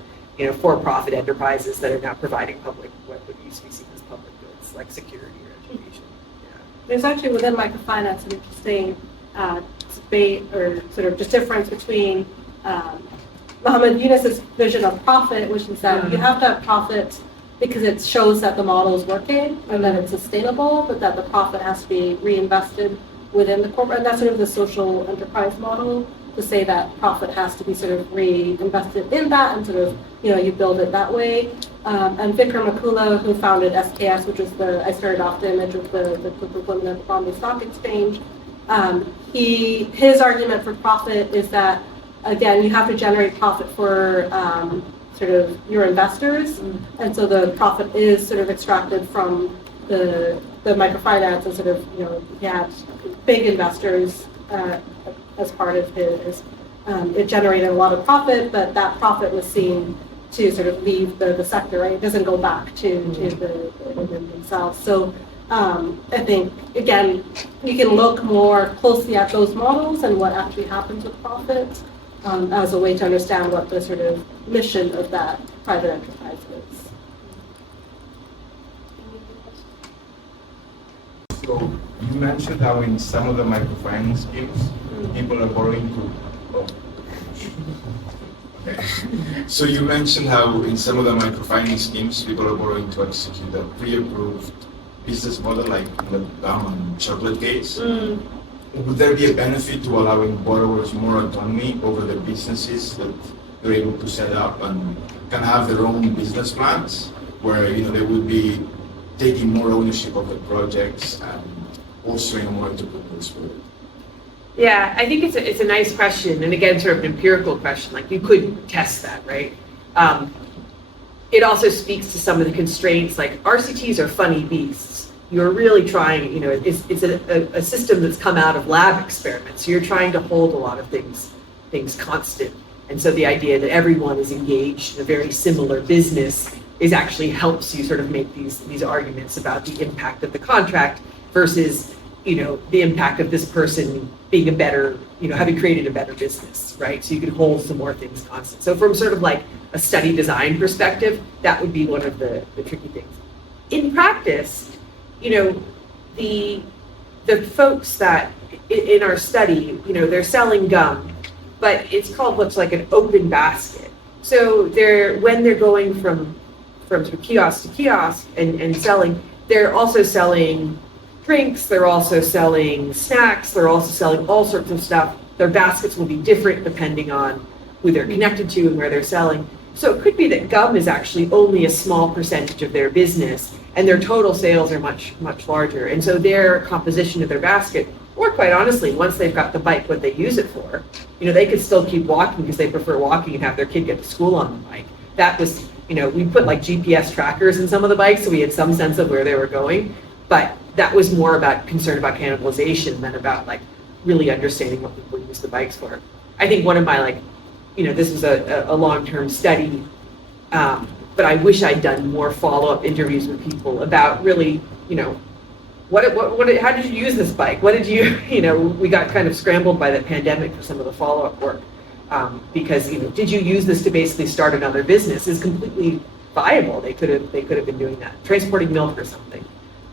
for-profit enterprises that are now providing public, what used to be seen as public goods, like security or education. Yeah. There's actually within microfinance an interesting debate or sort of just difference between Muhammad Yunus's vision of profit, which is that you have to have profit because it shows that the model is working and that it's sustainable, but that the profit has to be reinvested within the corporate. And that's sort of the social enterprise model, to say that profit has to be sort of reinvested in that and sort of, you build it that way. And Vikram Akula, who founded SKS, which is I started off the image of the group of women at the Bombay Stock Exchange, his argument for profit is that, again, you have to generate profit for sort of your investors, and so the profit is sort of extracted from the microfinance, and sort of he had big investors as part of his. It generated a lot of profit, but that profit was seen to sort of leave the sector, right? It doesn't go back to the women themselves. So I think, again, you can look more closely at those models and what actually happens with profit as a way to understand what the sort of mission of that private enterprise is. So you mentioned how in some of the microfinance schemes, people are borrowing to. Okay. So you mentioned how in some of the microfinance schemes, people are borrowing to execute a pre-approved business model, like the gum and chocolate case. Would there be a benefit to allowing borrowers more autonomy over the businesses that they're able to set up and can have their own business plans, where they would be taking more ownership of the projects and fostering a more entrepreneurial spirit? Yeah, I think it's a nice question, and again, sort of an empirical question. Like, you could test that, right? It also speaks to some of the constraints. Like, RCTs are funny beasts. You're really trying, it's a system that's come out of lab experiments. So you're trying to hold a lot of things constant. And so the idea that everyone is engaged in a very similar business actually helps you sort of make these arguments about the impact of the contract versus, the impact of this person being a better, having created a better business, right? So you can hold some more things constant. So from sort of like a study design perspective, that would be one of the tricky things. In practice, the folks that in our study, they're selling gum, but it's called what's like an open basket. So when they're going from sort of kiosk to kiosk and selling, they're also selling drinks, they're also selling snacks, they're also selling all sorts of stuff. Their baskets will be different depending on who they're connected to and where they're selling. So it could be that gum is actually only a small percentage of their business and their total sales are much, much larger. And so their composition of their basket, or quite honestly, once they've got the bike, what they use it for, they could still keep walking because they prefer walking and have their kid get to school on the bike. That was, we put like GPS trackers in some of the bikes so we had some sense of where they were going. But that was more about concern about cannibalization than about like really understanding what people use the bikes for. I think one of my this was a long-term study, but I wish I'd done more follow-up interviews with people about really, how did you use this bike? What did you, we got kind of scrambled by the pandemic for some of the follow-up work because, did you use this to basically start another business is completely viable. They could have been doing that, transporting milk or something.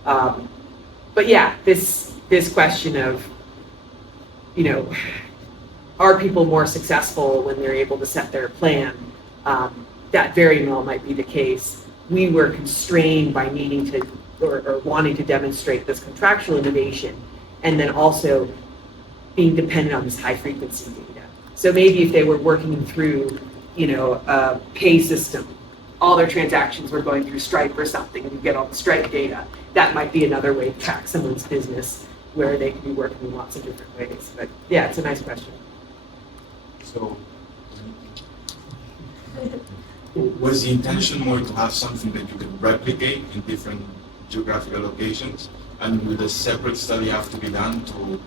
But yeah, this question of, are people more successful when they're able to set their plan? That very well might be the case. We were constrained by needing to or wanting to demonstrate this contractual innovation and then also being dependent on this high frequency data. So maybe if they were working through, a pay system, all their transactions were going through Stripe or something, and you get all the Stripe data, that might be another way to track someone's business where they could be working in lots of different ways. But yeah, it's a nice question. So, was the intention more to have something that you could replicate in different geographical locations, and would a separate study have to be done to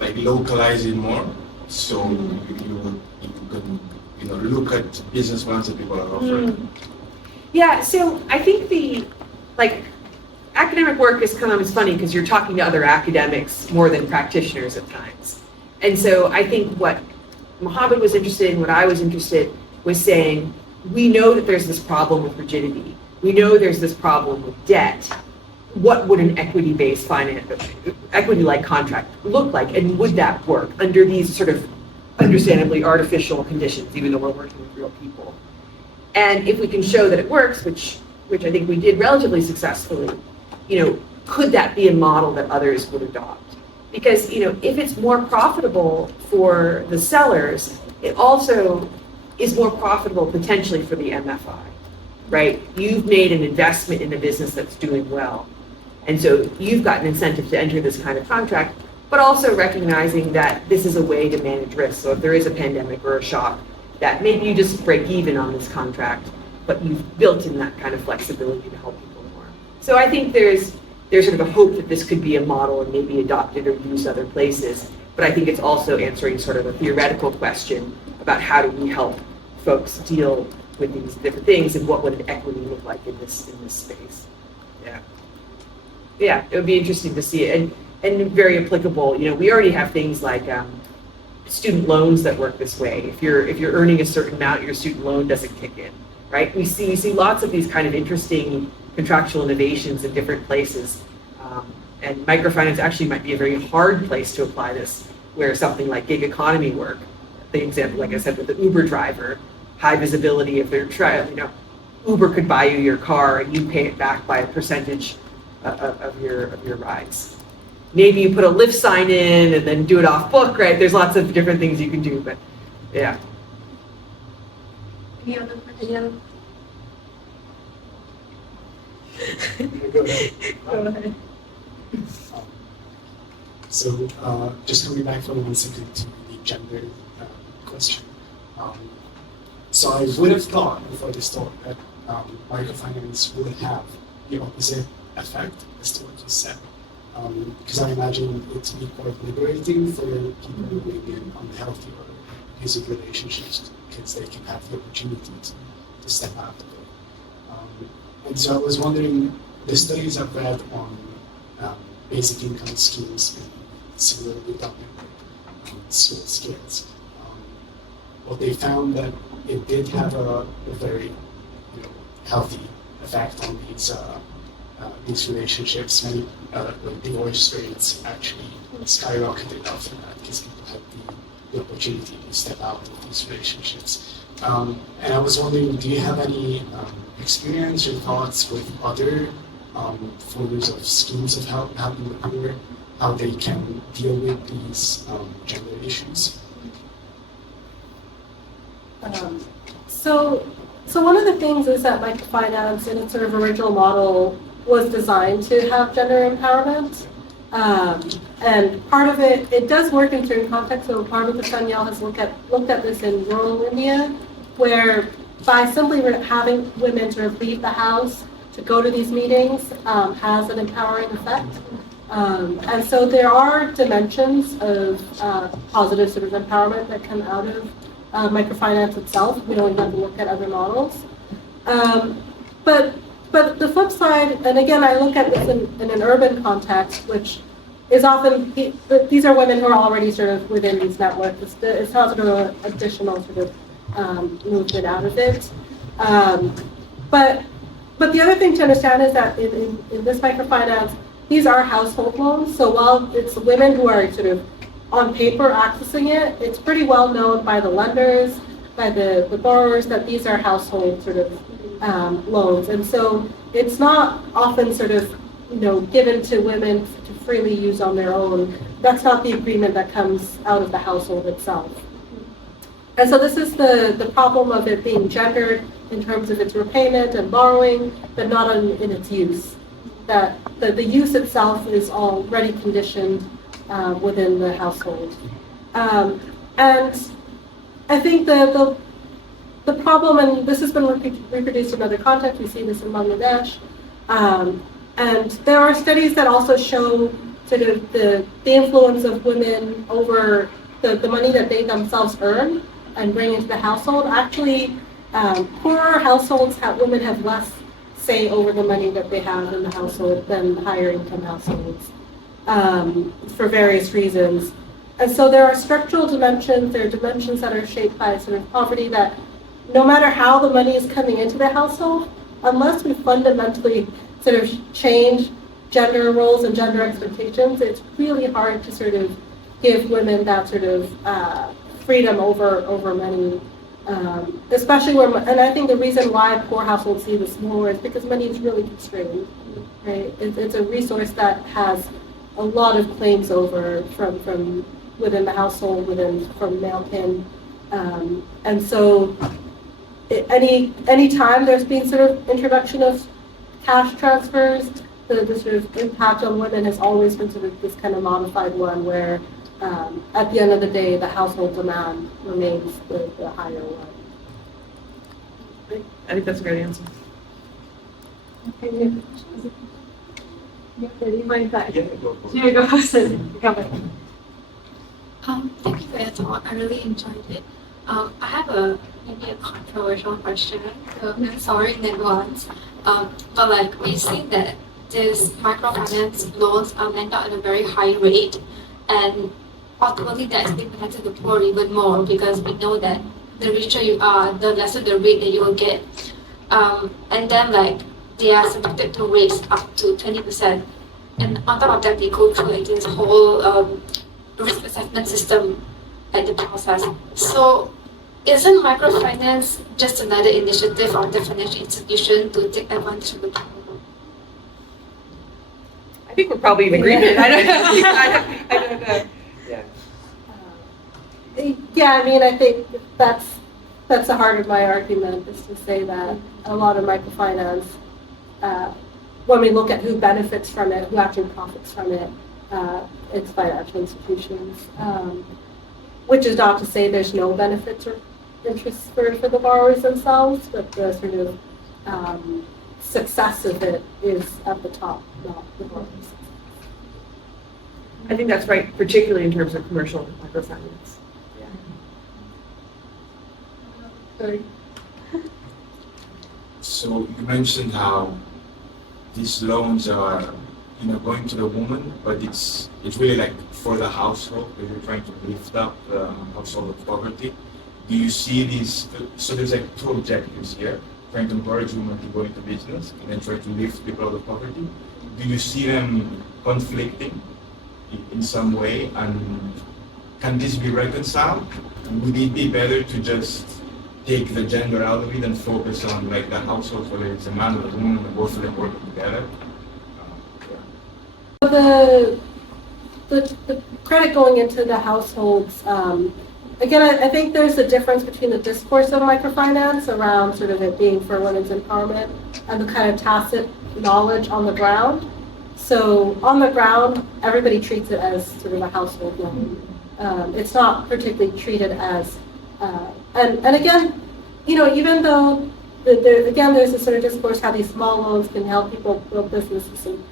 like localize it more, so you can look at business plans that people are offering? Yeah, so I think the academic work is funny because you're talking to other academics more than practitioners at times, and so I think what Mohammed was interested in, what I was interested, was saying, we know that there's this problem with rigidity. We know there's this problem with debt. What would an equity-based equity-like contract look like? And would that work under these sort of understandably artificial conditions, even though we're working with real people? And if we can show that it works, which I think we did relatively successfully, could that be a model that others would adopt? Because, if it's more profitable for the sellers, it also is more profitable potentially for the MFI, right? You've made an investment in a business that's doing well. And so you've got an incentive to enter this kind of contract, but also recognizing that this is a way to manage risk. So if there is a pandemic or a shock, that maybe you just break even on this contract, but you've built in that kind of flexibility to help people more. So I think there's sort of a hope that this could be a model and maybe adopted or used other places. But I think it's also answering sort of a theoretical question about how do we help folks deal with these different things and what would an equity look like in this space. Yeah, it would be interesting to see it and very applicable. We already have things like student loans that work this way. If you're earning a certain amount, your student loan doesn't kick in, right? We see lots of these kind of interesting contractual innovations in different places. And microfinance actually might be a very hard place to apply this, where something like gig economy work, the example, like I said, with the Uber driver, high visibility, if they're Uber could buy you your car and you pay it back by a percentage of your rides. Maybe you put a Lyft sign in and then do it off book, right? There's lots of different things you can do, but yeah. Any other questions? Go ahead. So just coming back for 1 second to the gender question. So I would have thought before this talk that microfinance would have the opposite effect as to what you said. Because I imagine it to be quite liberating for people living in unhealthy or abusive relationships, because they can have the opportunity to step out of it. And so I was wondering, the studies I've read on basic income schemes and similarly done small scales, what they found that it did have a very healthy effect on these relationships. Many divorce rates actually skyrocketed after that because people had the opportunity to step out of these relationships. And I was wondering, do you have any experience or thoughts with other folders of schemes of how how they can deal with these gender issues? So one of the things is that microfinance in its sort of original model was designed to have gender empowerment. And part of it does work in certain contexts. So Parvati Sanyal has looked at this in rural India, where by simply having women sort of leave the house to go to these meetings has an empowering effect. And so there are dimensions of positive sort of empowerment that come out of microfinance itself. We don't have to look at other models. But the flip side, and again, I look at this in an urban context, which is often, these are women who are already sort of within these networks. It's not sort of an additional sort of movement out of it. But the other thing to understand is that in this microfinance, these are household loans. So while it's women who are sort of on paper accessing it, it's pretty well known by the lenders, by the borrowers, that these are household sort of loans. And so it's not often sort of, given to women to freely use on their own. That's not the agreement that comes out of the household itself. And so this is the problem of it being gendered in terms of its repayment and borrowing, but not in its use. That the use itself is already conditioned within the household. And I think the problem, and this has been reproduced in other contexts, we see this in Bangladesh, and there are studies that also show sort of the influence of women over the money that they themselves earn and bring into the household. Actually, poorer households women have less say over the money that they have in the household than higher income households. For various reasons. And so there are structural dimensions, there are dimensions that are shaped by sort of poverty that no matter how the money is coming into the household, unless we fundamentally sort of change gender roles and gender expectations, it's really hard to sort of give women that sort of freedom over money. Especially and I think the reason why poor households see this more is because money is really constrained, right? It's a resource that has a lot of claims over from within the household, from male kin, and so any time there's been sort of introduction of cash transfers, the sort of impact on women has always been sort of this kind of modified one where at the end of the day the household demand remains the higher one. I think that's a great answer. Okay. Yeah, you mind that? Yeah, go for it. Here you go, Hassan. Come on. Thank you for your talk. I really enjoyed it. I have maybe a controversial question. So I'm sorry in advance. But like we see that this microfinance loans are lent out at a very high rate, and ultimately that's being lent to the poor even more because we know that the richer you are, the lesser the rate that you will get. And then like they are subjected to rates up to 20%. And on top of that, they go through like this whole risk assessment system at the process. So isn't microfinance just another initiative of the financial institution to take advantage of the poor? I think we're probably in agreement. I don't know. Yeah. Yeah, I mean, I think that's the heart of my argument, is to say that a lot of microfinance, when we look at who benefits from it, who actually profits from it, it's financial institutions. Which is not to say there's no benefits or interests for the borrowers themselves, but the sort of success of it is at the top, not the borrowers. I think that's right, particularly in terms of commercial microfinance. Sorry. So you mentioned how these loans are, going to the woman, but it's really like for the household, because you're trying to lift up the household of poverty. Do you see these? So there's like two objectives here: trying to encourage women to go into business, and then try to lift people out of poverty. Do you see them conflicting in some way, and can this be reconciled? Would it be better to just take the gender out of it and focus on like the household, whether it's a man or a woman, and both of them working together? the credit going into the households, again, I think there's a difference between the discourse of microfinance around sort of it being for women's empowerment and the kind of tacit knowledge on the ground. So on the ground, everybody treats it as sort of a household loan. It's not particularly treated as, and again, you know, even though there's this sort of discourse how these small loans can help people build businesses, and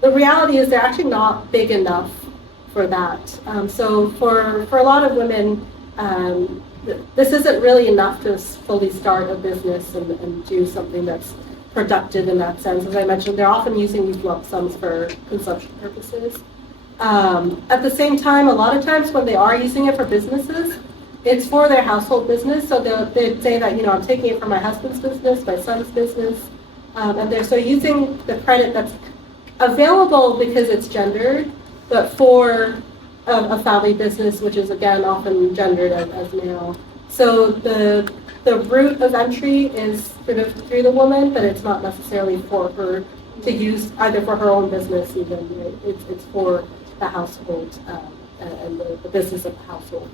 the reality is they're actually not big enough for that. So for a lot of women, this isn't really enough to fully start a business and do something that's productive in that sense. As I mentioned, they're often using these lump sums for consumption purposes. At the same time, a lot of times when they are using it for businesses, it's for their household business. So they'd say that, you know, I'm taking it for my husband's business, my son's business, and they're so using the credit that's available because it's gendered, but for a family business, which is again often gendered as male. So the route of entry is sort of through the woman, but it's not necessarily for her to use either for her own business even. Right? It's for the household and the business of the household.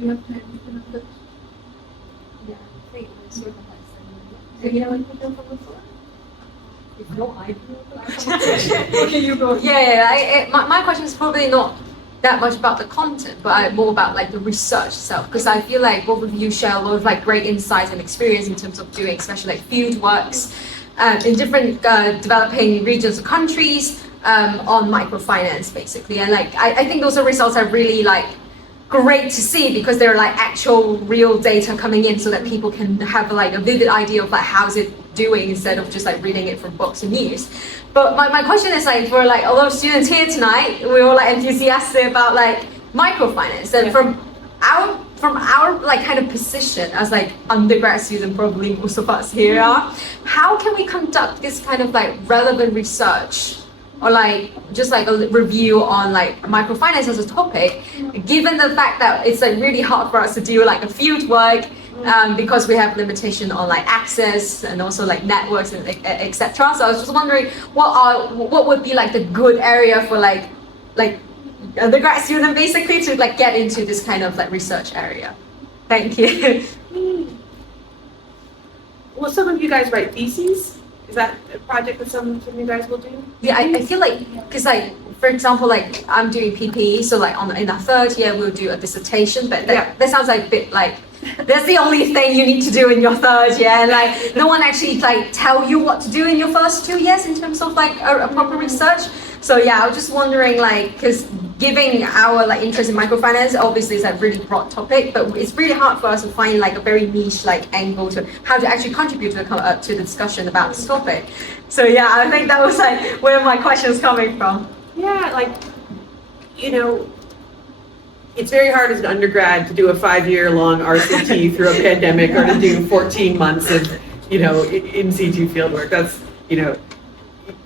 We have time for another. Yeah, great. So you know anything from the floor? No idea. Okay, you go. My question is probably not that much about the content, but more about like the research itself, because I feel like both of you share a lot of like great insights and experience in terms of doing especially like field works in different developing regions or countries on microfinance basically, and like I think those are results are really like great to see because they're like actual real data coming in so that people can have like a vivid idea of like how's it doing instead of just like reading it from books and news. But my question is like for like a lot of students here tonight, we're all like enthusiastic about like microfinance, and from our like kind of position as like undergrad students, probably most of us here are, how can we conduct this kind of like relevant research or like just like a review on like microfinance as a topic, given the fact that it's like really hard for us to do like a field work because we have limitation on like access and also like networks and etc. So I was just wondering what would be like the good area for like undergrad student basically to like get into this kind of like research area. Thank you. Will some of you guys write theses? Is that a project that some of you guys will do? Yeah, I feel like, because like, for example, like I'm doing PPE, so like in our third year we'll do a dissertation, but that sounds like a bit like, that's the only thing you need to do in your third year, and like no one actually like tell you what to do in your first 2 years in terms of like a proper research. So yeah, I was just wondering like, because giving our like interest in microfinance, obviously it's a really broad topic, but it's really hard for us to find like a very niche like angle to how to actually contribute to the discussion about this topic. So yeah, I think that was like where my question is coming from. Yeah, like, you know, it's very hard as an undergrad to do a 5-year-long RCT through a pandemic or to do 14 months of, you know, in situ field work. That's, you know,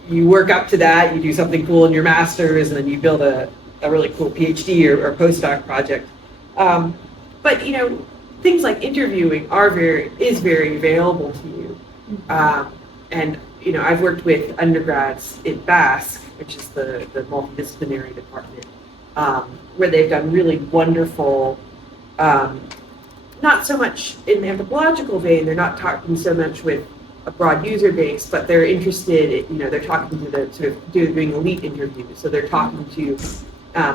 you work up to that, you do something cool in your master's, and then you build a really cool PhD or postdoc project. But, you know, things like interviewing is very available to you. And, you know, I've worked with undergrads in BASC, which is the multidisciplinary department, where they've done really wonderful, not so much in the anthropological vein, they're not talking so much with a broad user base, but they're interested, you know, they're talking to the sort of doing elite interviews. So they're talking to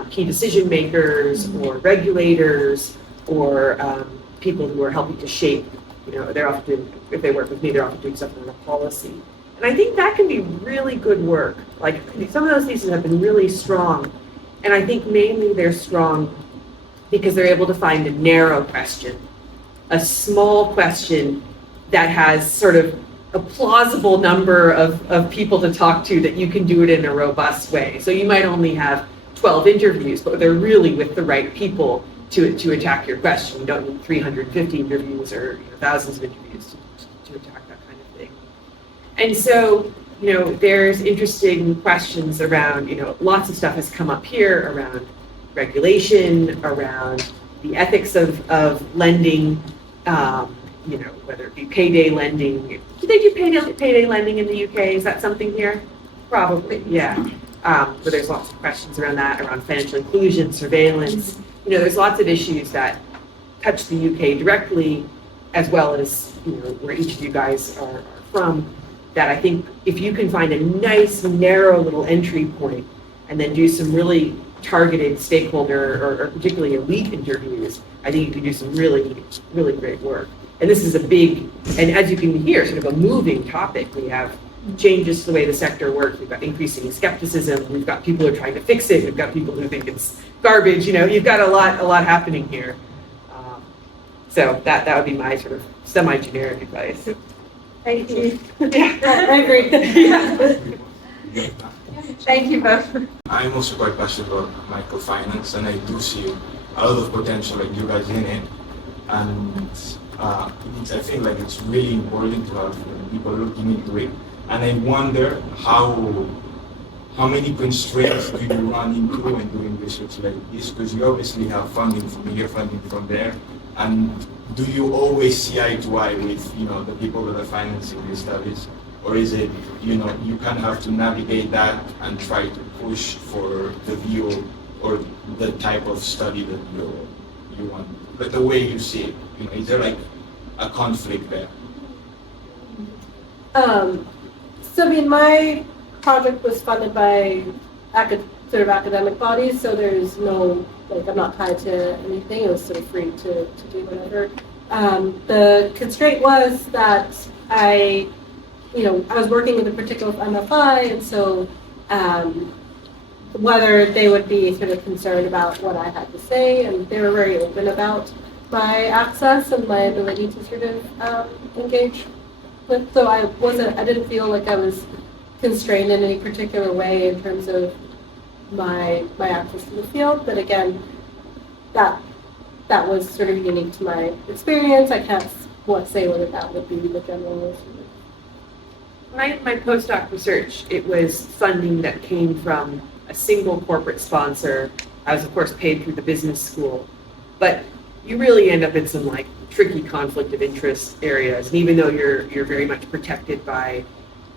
key decision makers or regulators or people who are helping to shape, you know, they're often, if they work with me, they're often doing something on a policy. And I think that can be really good work. Like some of those theses have been really strong. And I think mainly they're strong because they're able to find a narrow question, a small question that has sort of a plausible number of people to talk to that you can do it in a robust way. So you might only have 12 interviews, but they're really with the right people to attack your question. You don't need 350 interviews or thousands of interviews to attack that kind of thing. And so, you know, there's interesting questions around, you know, lots of stuff has come up here around regulation, around the ethics of lending, whether it be payday lending. Do they do payday lending in the UK? Is that something here? Probably, yeah. But there's lots of questions around that, around financial inclusion, surveillance. There's lots of issues that touch the UK directly, as well as where each of you guys are from. That I think if you can find a nice, narrow little entry point, and then do some really targeted stakeholder or particularly elite interviews, I think you can do some really, really great work. And this is a big, and as you can hear, sort of a moving topic. We have changes to the way the sector works. We've got increasing skepticism. We've got people who are trying to fix it. We've got people who think it's garbage. You've got a lot happening here. So that would be my sort of semi-generic advice. Thank you. Yeah, I agree. Yeah. Thank you both. I'm also quite passionate about microfinance, and I do see a lot of potential like you guys in it. And I feel like it's really important to have people looking into it. And I wonder how many constraints do you run into when doing research like this? Because you obviously have funding from here, funding from there. And do you always see eye to eye with the people that are financing these studies? Or is it, you kind of have to navigate that and try to push for the view or the type of study that you want? But the way you see it, is there like a conflict there? So my project was funded by sort of academic bodies, so there's no, I'm not tied to anything. It was sort of free to do whatever. The constraint was that I was working with a particular MFI, and so whether they would be sort of concerned about what I had to say, and they were very open about my access and my ability to sort of engage with. So I didn't feel like I was constrained in any particular way in terms of my access to the field. But again, that was sort of unique to my experience. I can't say whether that would be the general. My postdoc research, it was funding that came from a single corporate sponsor. I was, of course, paid through the business school, but you really end up in some tricky conflict of interest areas. And even though you're very much protected by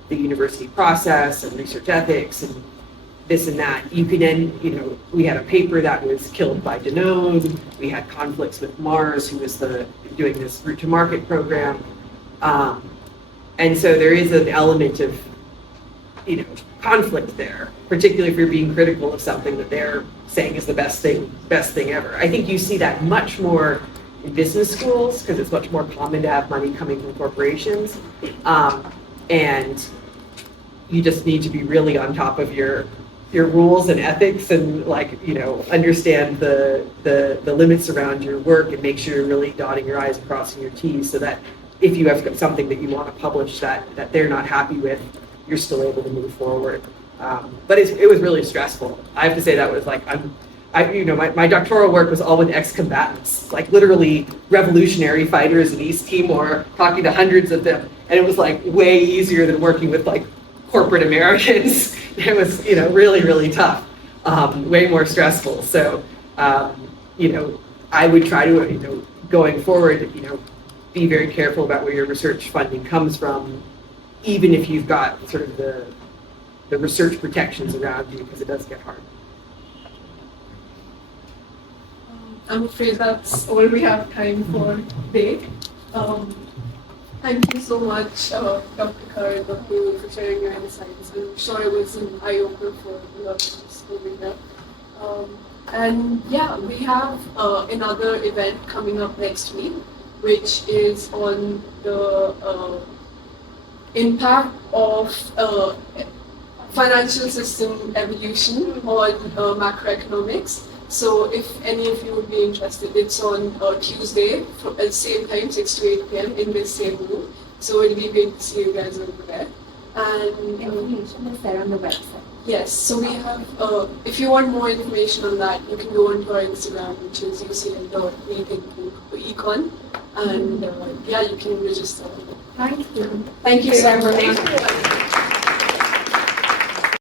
the university process and research ethics and this and that, you can end, we had a paper that was killed by Danone. We had conflicts with Mars, who was doing this route to market program. And so there is an element of, conflict there, particularly if you're being critical of something that they're saying is the best thing ever. I think you see that much more in business schools because it's much more common to have money coming from corporations. And you just need to be really on top of your rules and ethics and understand the limits around your work and make sure you're really dotting your I's and crossing your T's so that if you have something that you want to publish that they're not happy with, you're still able to move forward. But it was really stressful. I have to say that was my doctoral work was all with ex-combatants, literally revolutionary fighters in East Timor, talking to hundreds of them. And it was way easier than working with corporate Americans. It was, really, really tough, way more stressful. So, I would try to, going forward, be very careful about where your research funding comes from, even if you've got sort of the research protections around you, because it does get hard. I'm afraid that's all we have time for today. Thank you so much, Dr. Kar and Dr. Wu, for sharing your insights. I'm sure it was an eye-opener for a lot of us over here. And yeah, we have another event coming up next week, which is on the impact of financial system evolution on macroeconomics. So if any of you would be interested, it's on Tuesday at the same time, 6 to 8 p.m. in this same room. So it'll be great to see you guys over there. And information is there on the website. Yes, so we have, if you want more information on that, you can go onto our Instagram, which is UCL.econ, and yeah, you can register. Thank you. Thank you so much.